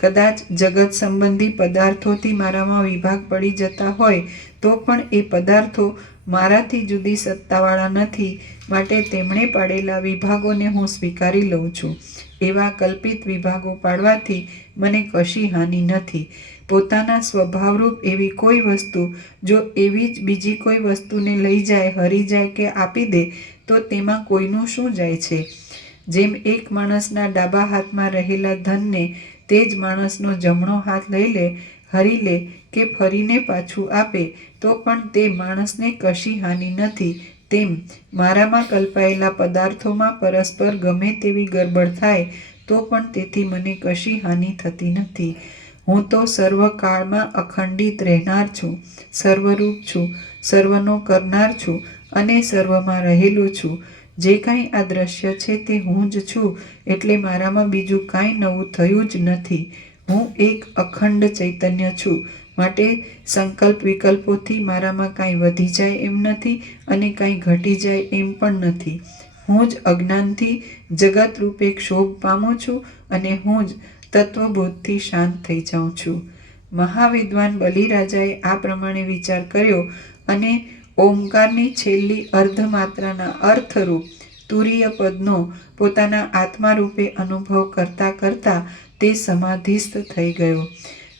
કદાચ જગત સંબંધી પદાર્થોથી મારામાં વિભાગ પડી જતા હોય તો પણ એ પદાર્થો મારાથી જુદી સત્તાવાળા નથી. માટે તેમણે પાડેલા વિભાગોને હું સ્વીકારી લઉં છું. એવા કલ્પિત વિભાગો પાડવાથી મને કશી હાનિ નથી. પોતાના સ્વભાવરૂપ એવી કોઈ વસ્તુ જો એવી જ બીજી કોઈ વસ્તુને લઈ જાય, હરી જાય કે આપી દે તો તેમાં કોઈનું શું જાય છે? જેમ એક માણસના ડાબા હાથમાં રહેલા ધનને તે જ માણસનો જમણો હાથ લઈ લે, હરી લે કે ફરીને પાછું આપે તો પણ તે માણસને કશી હાનિ નથી. તેમ મારામાં કલ્પાયેલા પદાર્થોમાં પરસ્પર ગમે તેવી ગરબડ થાય તો પણ તેથી મને કશી હાનિ થતી નથી. હું તો સર્વકાળમાં અખંડિત રહેનાર છું, સર્વરૂપ છું, સર્વનો કરનાર છું અને સર્વમાં રહેલું છું. જે કાંઈ આ દ્રશ્ય છે તે હું જ છું, એટલે મારામાં બીજું કાંઈ નવું થયું જ નથી. હું એક અખંડ ચૈતન્ય છું. માટે સંકલ્પ વિકલ્પોથી મારામાં કાંઈ વધી જાય એમ નથી અને કાંઈ ઘટી જાય એમ પણ નથી. હું જ અજ્ઞાનથી જગત રૂપે ક્ષોભ પામું છું અને હું જ તત્વબોધથી શાંત થઈ જાઉં છું. મહાવિદ્વાન બલિરાજાએ આ પ્રમાણે વિચાર કર્યો અને ઓમકારની છેલ્લી અર્ધમાત્રાના અર્થરૂપ તુરીય પદનો પોતાના આત્મા રૂપે અનુભવ કરતા કરતા તે સમાધિસ્થ થઈ ગયો.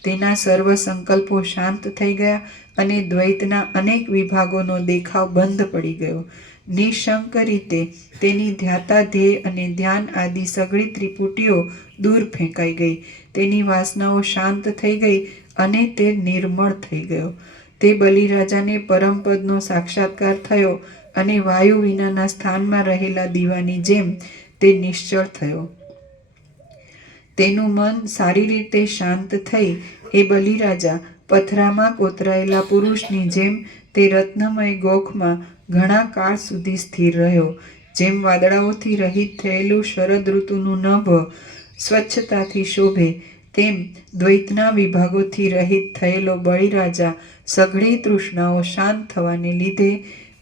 તેના સર્વ સંકલ્પો શાંત થઈ ગયા અને દ્વૈતના અનેક વિભાગોનો દેખાવ બંધ પડી ગયો. નિશંક રીતે તેની ધ્યાતા ધ્યેય અને ધ્યાન આદિ સઘળી ત્રિપુટીઓ દૂર ફેંકાઈ ગઈ. તેની વાસનાઓ શાંત થઈ ગઈ અને તે નિર્મળ થઈ ગયો. તે બલિરાજાને પરમપદનો સાક્ષાત્કાર થયો અને વાયુ વિનાના સ્થાનમાં રહેલા દીવાની જેમ તે નિશ્ચળ થયો. તેનું મન સારી રીતે શાંત થઈ એ બલિરાજા પથરામાં કોતરાયેલા પુરુષની જેમ તે રત્નમય ગોખમાં ઘણા કાળ સુધી સ્થિર રહ્યો. જેમ વાદળાઓથી રહિત થયેલું શરદ ઋતુનું નભ સ્વચ્છતાથી શોભે, તેમ દ્વૈતના વિભાગોથી રહિત થયેલો બલિરાજા સઘળી તૃષ્ણાઓ શાંત થવાને લીધે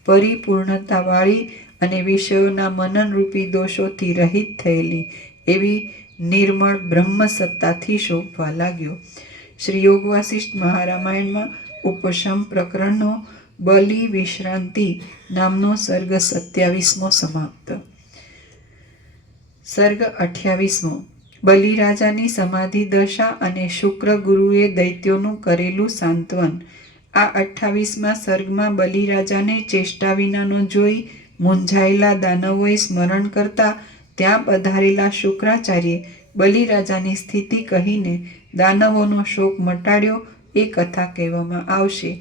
પરિપૂર્ણતાવાળી અને વિષયોના મનનરૂપી દોષોથી રહિત થયેલી એવી નિર્મળ બ્રહ્મસત્તાથી શોભવા લાગ્યો. શ્રી યોગ વાસિષ્ઠ મહારામાયણમાં ઉપશમ પ્રકરણનો બલિ વિશ્રાંતિ નામનો સર્ગ 27મો સમાપ્ત. સર્ગ 28મો. બલિરાજાની સમાધિ દશા અને શુક્ર ગુરુએ દૈત્યોનું કરેલું સાંત્વન. આ 28મા સર્ગમાં બલિરાજાને ચેષ્ટા વિનાનો જોઈ મૂંઝાયેલા દાનવોએ સ્મરણ કરતા ત્યાં પધારેલા શુક્રાચાર્યે બલિરાજાની સ્થિતિ કહીને દાનવોનો શોક મટાડ્યો એ કથા કહેવામાં આવશે.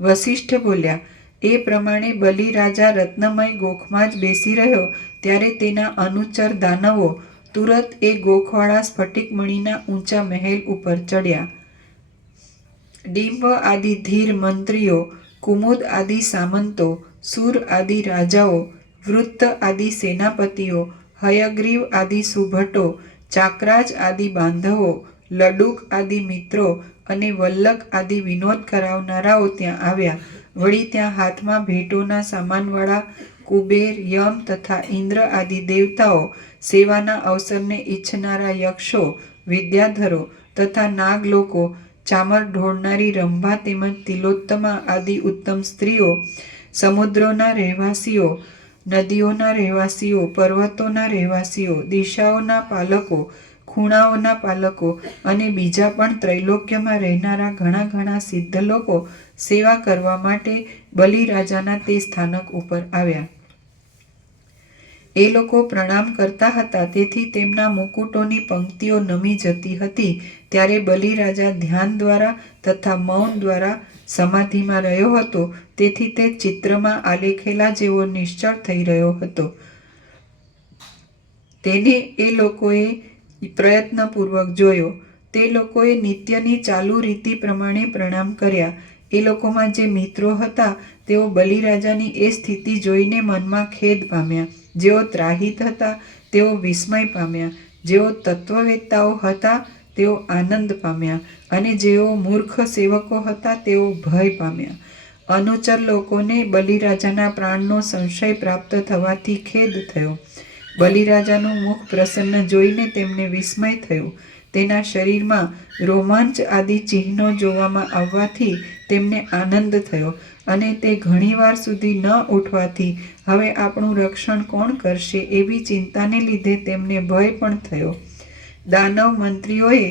વસિષ્ઠ બોલ્યા, એ પ્રમાણે બલિરાજા રત્નમય ગોખમાં જ બેસી રહ્યો ત્યારે તેના અનુચર દાનવો તુરત એ ગોખવાળા સ્ફટિકમણીના ઊંચા મહેલ ઉપર ચડ્યા. ડિંબ આદિ ધીર મંત્રીઓ, કુમુદ આદિ સામંતો, સુર આદિ રાજાઓ, વૃત્ત આદિ સેનાપતિઓ, હયગ્રીવ આદિ સુભટો, ચાકરાજ આદિ બાંધવો, લડુક આદિ મિત્રો અને વલ્લક આદિ વિનોદ કરાવનારાઓ ત્યાં આવ્યા. વળી ત્યાં હાથમાં ભેટોના સામાનવાળા કુબેર, યમ તથા ઇન્દ્ર આદિ દેવતાઓ, સેવાના અવસરને ઈચ્છનારા યક્ષો, વિદ્યાધરો તથા નાગ લોકો, ચામર ઢોળનારી રંભા તેમજ તિલોત્તમા આદિ ઉત્તમ સ્ત્રીઓ, સમુદ્રોના રહેવાસીઓ, નદીઓના રહેવાસીઓ, પર્વતોના રહેવાસીઓ, દિશાઓના પાલકો, ખૂણાઓના પાલકો અને બીજા પણ ત્રૈલોક્યમાં રહેનારા ઘણા ઘણા સિદ્ધ લોકો સેવા કરવા માટે બલિરાજાના તે સ્થાનક ઉપર આવ્યા. એ લોકો પ્રણામ કરતા હતા, તેથી તેમના મુકુટોની પંક્તિઓ નમી જતી હતી. ત્યારે બલિરાજા ધ્યાન દ્વારા તથા મૌન દ્વારા સમાધિમાં રહ્યો હતો, તેથી તે ચિત્રમાં આલેખેલા જેવો નિશ્ચળ થઈ રહ્યો હતો. તેને એ લોકોએ પ્રયત્નપૂર્વક જોયો. તે લોકોએ નિત્યની ચાલુ રીતિ પ્રમાણે પ્રણામ કર્યા. એ લોકોમાં જે મિત્રો હતા તેઓ બલિરાજાની એ સ્થિતિ જોઈને મનમાં ખેદ પામ્યા. જેઓ ત્રાહિત હતા તેઓ વિસ્મય પામ્યા, જેઓ તત્વવેત્તાઓ હતા તેઓ આનંદ પામ્યા અને જેઓ મૂર્ખ સેવકો હતા તેઓ ભય પામ્યા. અનુચર લોકોને બલિરાજાના પ્રાણનો સંશય પ્રાપ્ત થવાથી ખેદ થયો. બલિરાજાનું મુખ પ્રસન્ન જોઈને તેમને વિસ્મય થયું. તેના શરીરમાં રોમાંચ આદિ ચિહ્નો જોવામાં આવવાથી તેમને આનંદ થયો અને તે ઘણીવાર સુધી ન ઉઠવાથી હવે આપણું રક્ષણ કોણ કરશે એવી ચિંતાને લીધે તેમને ભય પણ થયો. દાનવ મંત્રીઓએ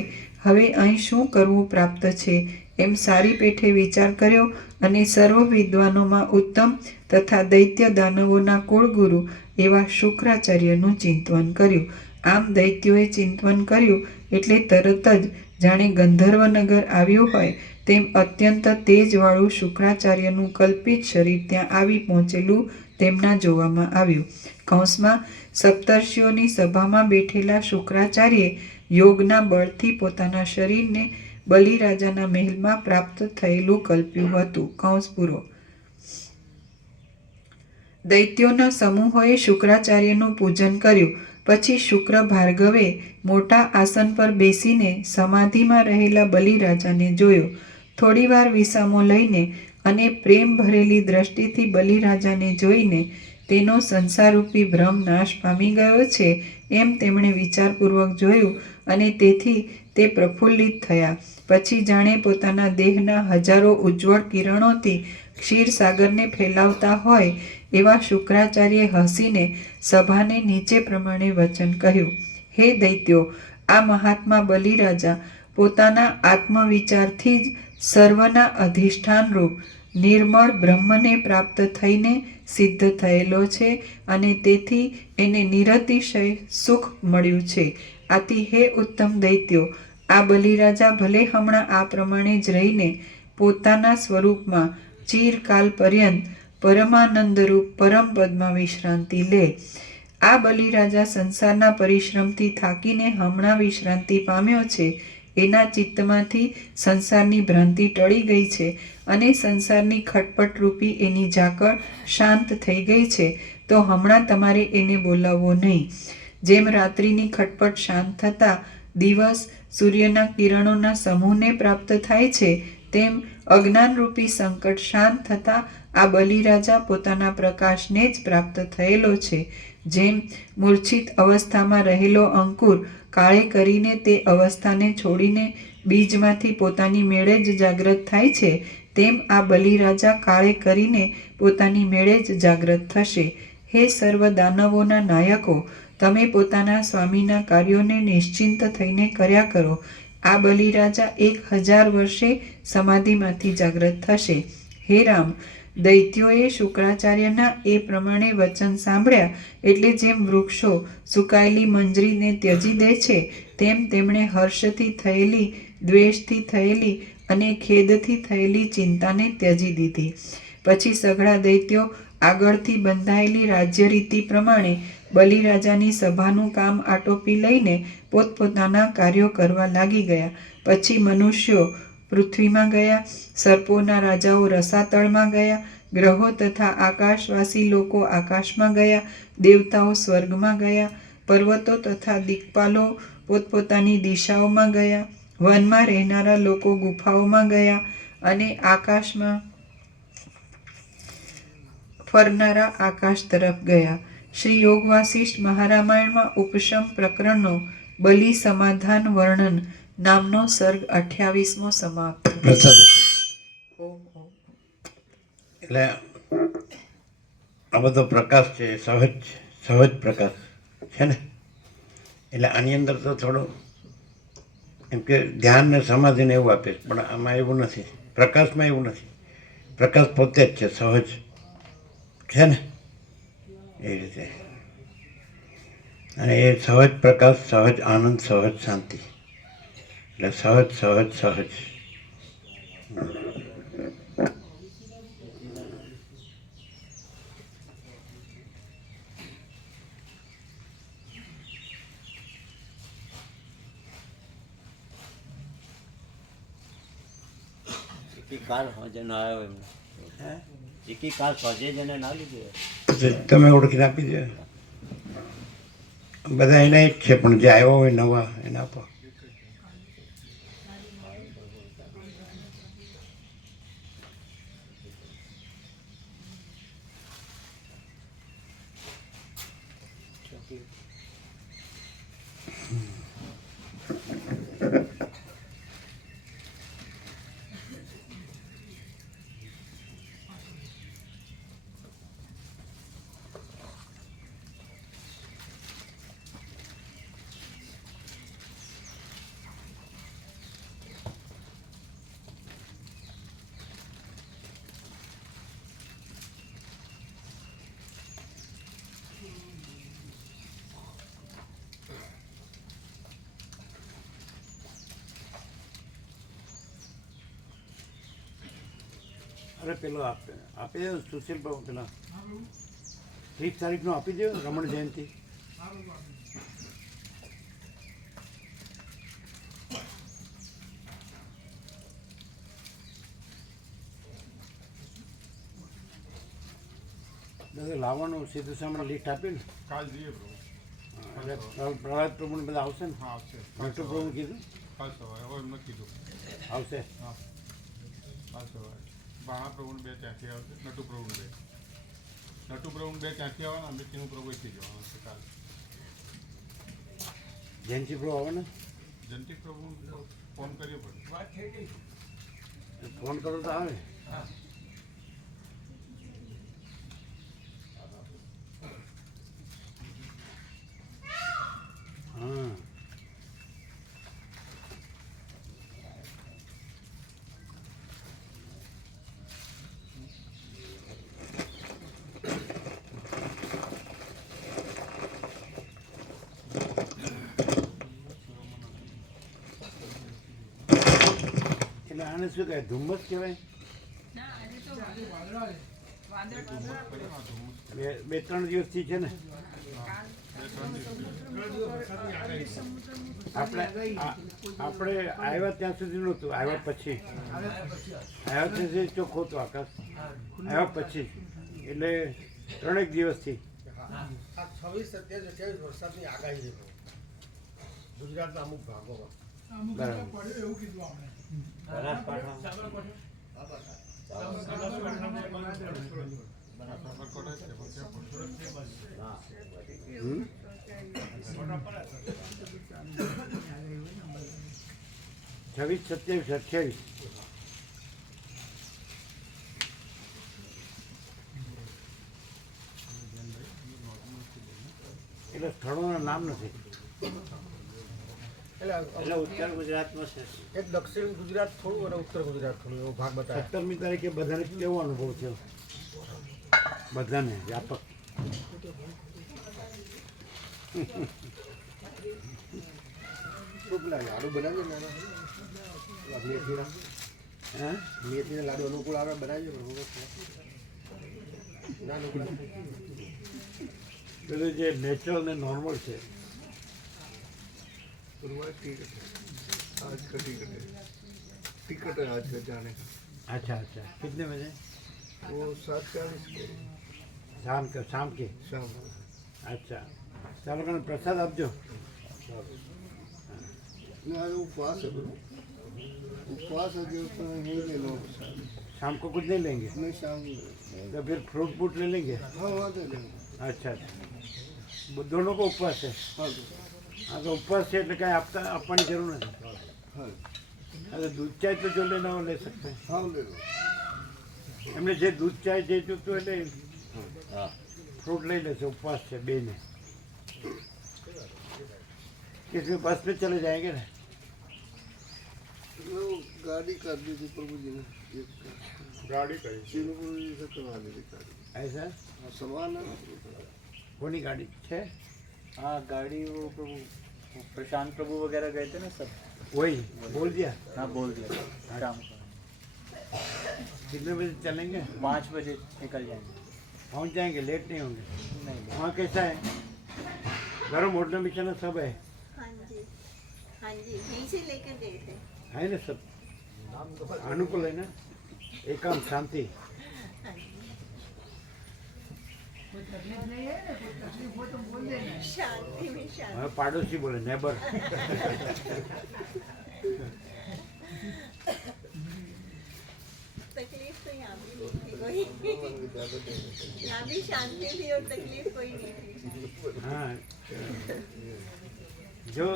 હવે અહીં શું કરવું પ્રાપ્ત છે એમ સારી પેઠે વિચાર કર્યો અને સર્વ વિદ્વાનોમાં ઉત્તમ તથા દૈત્ય દાનવોના કુળગુરુ એવા શુક્રાચાર્યનું ચિંતવન કર્યું. આમ દૈત્યોએ ચિંતવન કર્યું એટલે તરત જ જાણે ગંધર્વનગર આવ્યું હોય તેમ અત્યંત તેજવાળું શુક્રાચાર્યનું કલ્પિત શરીર ત્યાં આવી પહોંચેલું તેમના જોવામાં આવ્યું. કૌંસમાં સપ્તર્ષિઓની સભામાં બેઠેલા શુક્રાચાર્યે યોગના બળથી પોતાના શરીરને બલિરાજાના મહેલમાં પ્રાપ્ત થયેલું કલ્પ્યું હતું. કૌંસ પૂરો. દૈત્યોના સમૂહોએ શુક્રાચાર્યનું પૂજન કર્યું. પછી શુક્ર ભાર્ગવે મોટા આસન પર બેસીને સમાધિમાં રહેલા બલિરાજાને જોયો. થોડીવાર વિસામો લઈને અને પ્રેમ ભરેલી દ્રષ્ટિથી બલિરાજાને જોઈને તેનો સંસારરૂપી ભ્રમ નાશ પામી ગયો છે એમ તેમણે વિચારપૂર્વક જોયું અને તેથી તે પ્રફુલ્લિત થયા. પછી જાણે પોતાના દેહના હજારો ઉજ્જવળ કિરણોથી ક્ષીરસાગરને ફેલાવતા હોય એવા શુક્રાચાર્યે હસીને સભાને નીચે પ્રમાણે વચન કહ્યું. હે દૈત્યો, આ મહાત્મા બલિરાજા પોતાના આત્મવિચારથી જ સર્વના અધિષ્ઠાન રૂપ નિર્મળ બ્રહ્મને પ્રાપ્ત થઈને સિદ્ધ થયેલો છે અને તેથી એને નિરતિશય સુખ મળ્યું છે. આથી હે ઉત્તમ દૈત્યો, આ બલિરાજા ભલે હમણાં આ પ્રમાણે જ રહીને પોતાના સ્વરૂપમાં ચિરકાલ પર્યંત પરમાનંદરૂપ પરમપદમાં વિશ્રાંતિ લે. આ બલિરાજા સંસારના પરિશ્રમથી થાકીને હમણાં વિશ્રાંતિ પામ્યો છે. એના ચિત્તમાંથી સંસારની ભ્રાંતિ ટળી ગઈ છે અને સંસારની ખટપટરૂપી એની ઝાકળ શાંત થઈ ગઈ છે. તો હમણાં તમારે એને બોલાવવો નહીં. જેમ રાત્રિની ખટપટ શાંત થતાં દિવસ સૂર્યના કિરણોના સમૂહને પ્રાપ્ત થાય છે, તેમ અજ્ઞાનરૂપી સંકટ શાંત થતાં આ બલિરાજા પોતાના પ્રકાશને જ પ્રાપ્ત થયેલો છે. જેમ મૂર્છિત અવસ્થામાં રહેલો અંકુર કાળે કરીને તે અવસ્થાને છોડીને બીજમાંથી પોતાની મેળે જ જાગ્રત થાય છે, તેમ આ બલિરાજા કાળે કરીને પોતાની મેળે જ જાગ્રત થશે. હે સર્વ દાનવોના નાયકો, તમે પોતાના સ્વામીના કાર્યોને નિશ્ચિંત થઈને કર્યા કરો. આ બલિરાજા 1000 વર્ષે સમાધિમાંથી જાગ્રત થશે. હે રામ, દૈત્યોએ શુક્રાચાર્યના એ પ્રમાણે વચન સાંભળ્યા એટલે જેમ વૃક્ષો સુકાયેલી મંજરીને ત્યજી દે છે, તેમ તેમણે હર્ષથી થયેલી, દ્વેષથી થયેલી અને ખેદથી થયેલી ચિંતાને ત્યજી દીધી. પછી સઘળા દૈત્યો આગળથી બંધાયેલી રાજ્યરીતિ પ્રમાણે બલિરાજાની સભાનું કામ આટોપી લઈને પોતપોતાના કાર્યો કરવા લાગી ગયા. પછી મનુષ્યો પૃથ્વીમાં ગયા, સર્પોના રાજાઓ રસાતળમાં ગયા, ગ્રહો તથા આકાશવાસી લોકો આકાશમાં ગયા, દેવતાઓ સ્વર્ગમાં ગયા, પર્વતો તથા દિક્પાલો પોતપોતાની દિશાઓમાં ગયા, વનમાં રહેનારા લોકો ગુફાઓમાં ગયા અને આકાશમાં ફરનારા આકાશ તરફ ગયા. શ્રી યોગ વાસિષ્ઠ મહારામાયણમાં ઉપશમ પ્રકરણનો બલિ સમાધાન વર્ણન નામનો સર્ગ 28મો સમાપ્ત. એટલે આ બધો પ્રકાશ છે, સહજ પ્રકાશ છે ને. એટલે આની અંદર તો થોડું એમ કે ધ્યાન ને સમાધિને એવું આપે છે, પણ આમાં એવું નથી. પ્રકાશમાં એવું નથી. પ્રકાશ પોતે જ છે, સહજ છે ને એ રીતે. અને એ સહજ પ્રકાશ, સહજ આનંદ, સહજ શાંતિ, એટલે સહજ. કાલ હોજે ના આવ્યો એમને. એકી કાલ હોજે જને ના લીધું. તમે ઓળખીને આપી દે. બધા એના જ છે, પણ જે આવ્યા હોય નવા એને આપો. અરે પેલો આપી દે સુશીલ બાબુ, પેલા 30 તારીખનો આપી દે, રમણ જયંતિ. લાવવાનું સીધું સામે લિસ્ટ આપીને કાલ જઈએ પ્રભુ. એટલે પ્રહલાદ પ્રભુને બધા આવશે ને. હા આવશે. ડૉક્ટર પ્રભુ કીધું કાલ સવારે હવે એમને કીધું આવશે. હા કાલ સવારે બાણા પ્રભુને 2 ત્યાંથી આવશે, નટુ પ્રભુને 2. નટુ પ્રભુને 2 ત્યાંથી આવવાના, અમે તેનું પ્રભુ અહીંથી જવાનું છે કાલ. જયંતિ પ્રભુ આવે ને, જયંતિ પ્રભુ ફોન કર્યો પડે. ફોન કરો તો આવે. હા આને શું કહેવાય? ધુમ્મસ કહેવાય? બે ત્રણ દિવસથી છે ને આપણે આવ્યા ત્યાં સુધી નહોતું, આવ્યા પછી ચોખ્ખું હતું આકાશ, આવ્યા પછી એટલે 3 દિવસથી 26, 27, 28 વરસાદની આગાહી છે ગુજરાતના અમુક ભાગોમાં. છવ્વીસ, 27, 28 એટલે સ્થળોના નામ નથી. એટલે ઉત્તર ગુજરાતમાં છે. એક દક્ષિણ ગુજરાત થોડું અને ઉત્તર ગુજરાત થોડું એવો ભાગ બતાવે. 17મી તારીખે બધાને કેવો અનુભવ થયો? બધાને વ્યાપક. લાડુ બનાવજો ને મેથીના. હે? મેથીના લાડુ અનુકૂળ આવે બનાવજો ના પેલું જે નેચરલ ને નોર્મલ છે आज का टिकट है आज का जाने का. अच्छा अच्छा कितने बजे? वो 7:40 के शाम के शाम. अच्छा ચાલો કને પ્રસાદ આપજો. आज उपवास है बरो. उपवास है जो तो नहीं ले लो. शाम को कुछ नहीं लेंगे? नहीं शाम तो फिर फ्रूट वूट ले लेंगे? हाँ वहाँ दे लेंगे. अच्छा दोनों को उपवास है? हाँ तो उपवास है એટલે કાંઈ આપવાની જરૂર નથી. हाँ अरे दूध चाय तो जो लेना हो ले सकते हैं. हाँ ले लो. એમને જે દૂધ ચાય જે જોતું એટલે હા. फ्रूट ले लेते. उपवास है बे ने. किसमें बस में चले जाएंगे ना? वो गाड़ी कर दी थी प्रभु जी ने. गाड़ी करी चिन्हपुर से करवा दी थी गाड़ी. ऐसा हाँ सामान है. कोनी गाड़ी है? हाँ गाड़ी वो प्रभु प्रशांत प्रभु वगैरह गए थे ना सब. वही बोल दिया. हाँ बोल दिया शाम को कितने बजे चलेंगे? 5 बजे निकल जाएंगे. पहुंच जाएंगे, लेट नहीं होंगे. नहीं वहाँ कैसा है? गरम होटल में चना सब है? हाँ जी यहीं से लेकर गए थे. है ना सब अनुकूल है ना? एकांत शांति. हाँ जी शांति में शांति. हाँ, पड़ोसी बोले नेबर. तकलीफ तो यहाँ भी नहीं थी कोई. यहाँ भी शांति थी और तकलीफ कोई नहीं थी. हाँ जो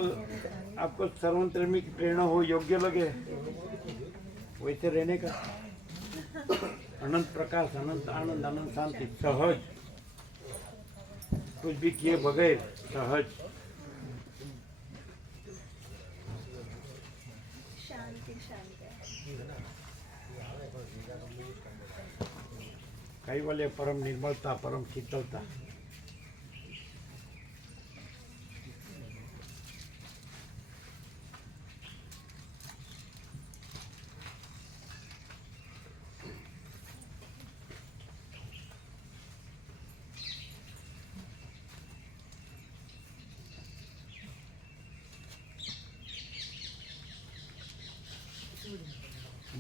आपको सर्वंतर्मी की प्रेरणा हो, योग्य लगे वैसे रहने का. अनंत प्रकाश, अनंत आनंद, अनंत शांति, सहज, कुछ भी किए बगैर सहज. शांति शांति. कैवल्य, परम निर्मलता, परम शीतलता.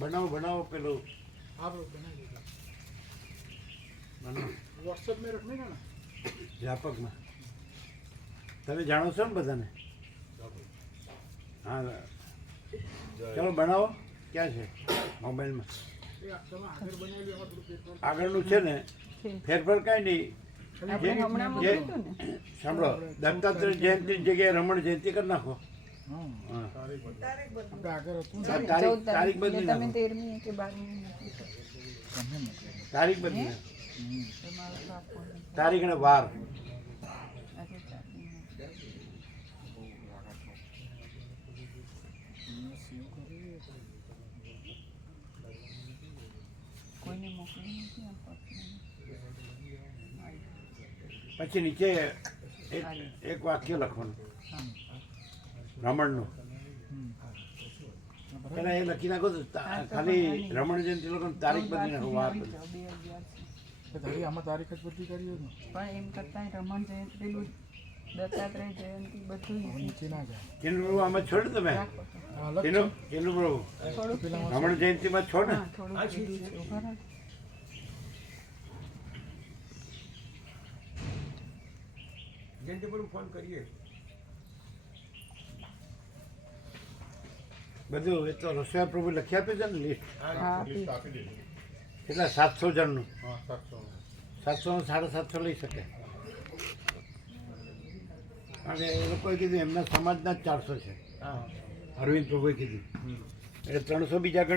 बनाओ बनाओ पेलो आप लोग बना लीजिए. बनाओ व्हाट्सएप में रखने का ना. વ્યાપકમાં તમે જાણો છો ને બધાને? હા ચલો બનાવો. ક્યાં છે? મોબાઈલમાં ये તમે આગળ બનાવી લો. એમાં થોડું ફેરફાર. આગળનું છે ને ફેરફાર કાંઈ નહીં. જે સાંભળો, દત્તાત્રેય જયંતિની જગ્યાએ રમણ જયંતિ કરી નાખો. હા આપણે આગળ હતું ને. તારીખ બદલી નાખો. તારીખ બદલી નાખો. તારીખ અને વાર. પછી નીચે એક વાક્ય લખવાનું રમણનું. પેલા એ લખી નાખો તો ખાલી રમણ જયંતિ લોકોની તારીખ બદલી નાખો વાર બદલી. આમાં તારીખ જ બધી કરી હોય ને પણ એમ કરતા રમણ જયંતિ પેલું દત્તાત્રેય જયંતિ બધું નીચે ના જાય કેનું પ્રભુ આમાં છો ને તમે કેનું પ્રભુ રમણ જયંતિમાં છો ને થોડું કીધું છે ઉભા રહો. જયંતિ પર ફોન કરીએ. બધું એ તો રસોઈયા પ્રભુ લખી આપે છે ને લિસ્ટ હા, લિસ્ટ આપી દીધી કેટલા 700 જણનું હા 700 700 750 લઈ શકે અને એ લોકોએ કીધું એમના સમાજના જ 400 છે અરવિંદ પ્રભુએ કીધું એટલે 300 બીજા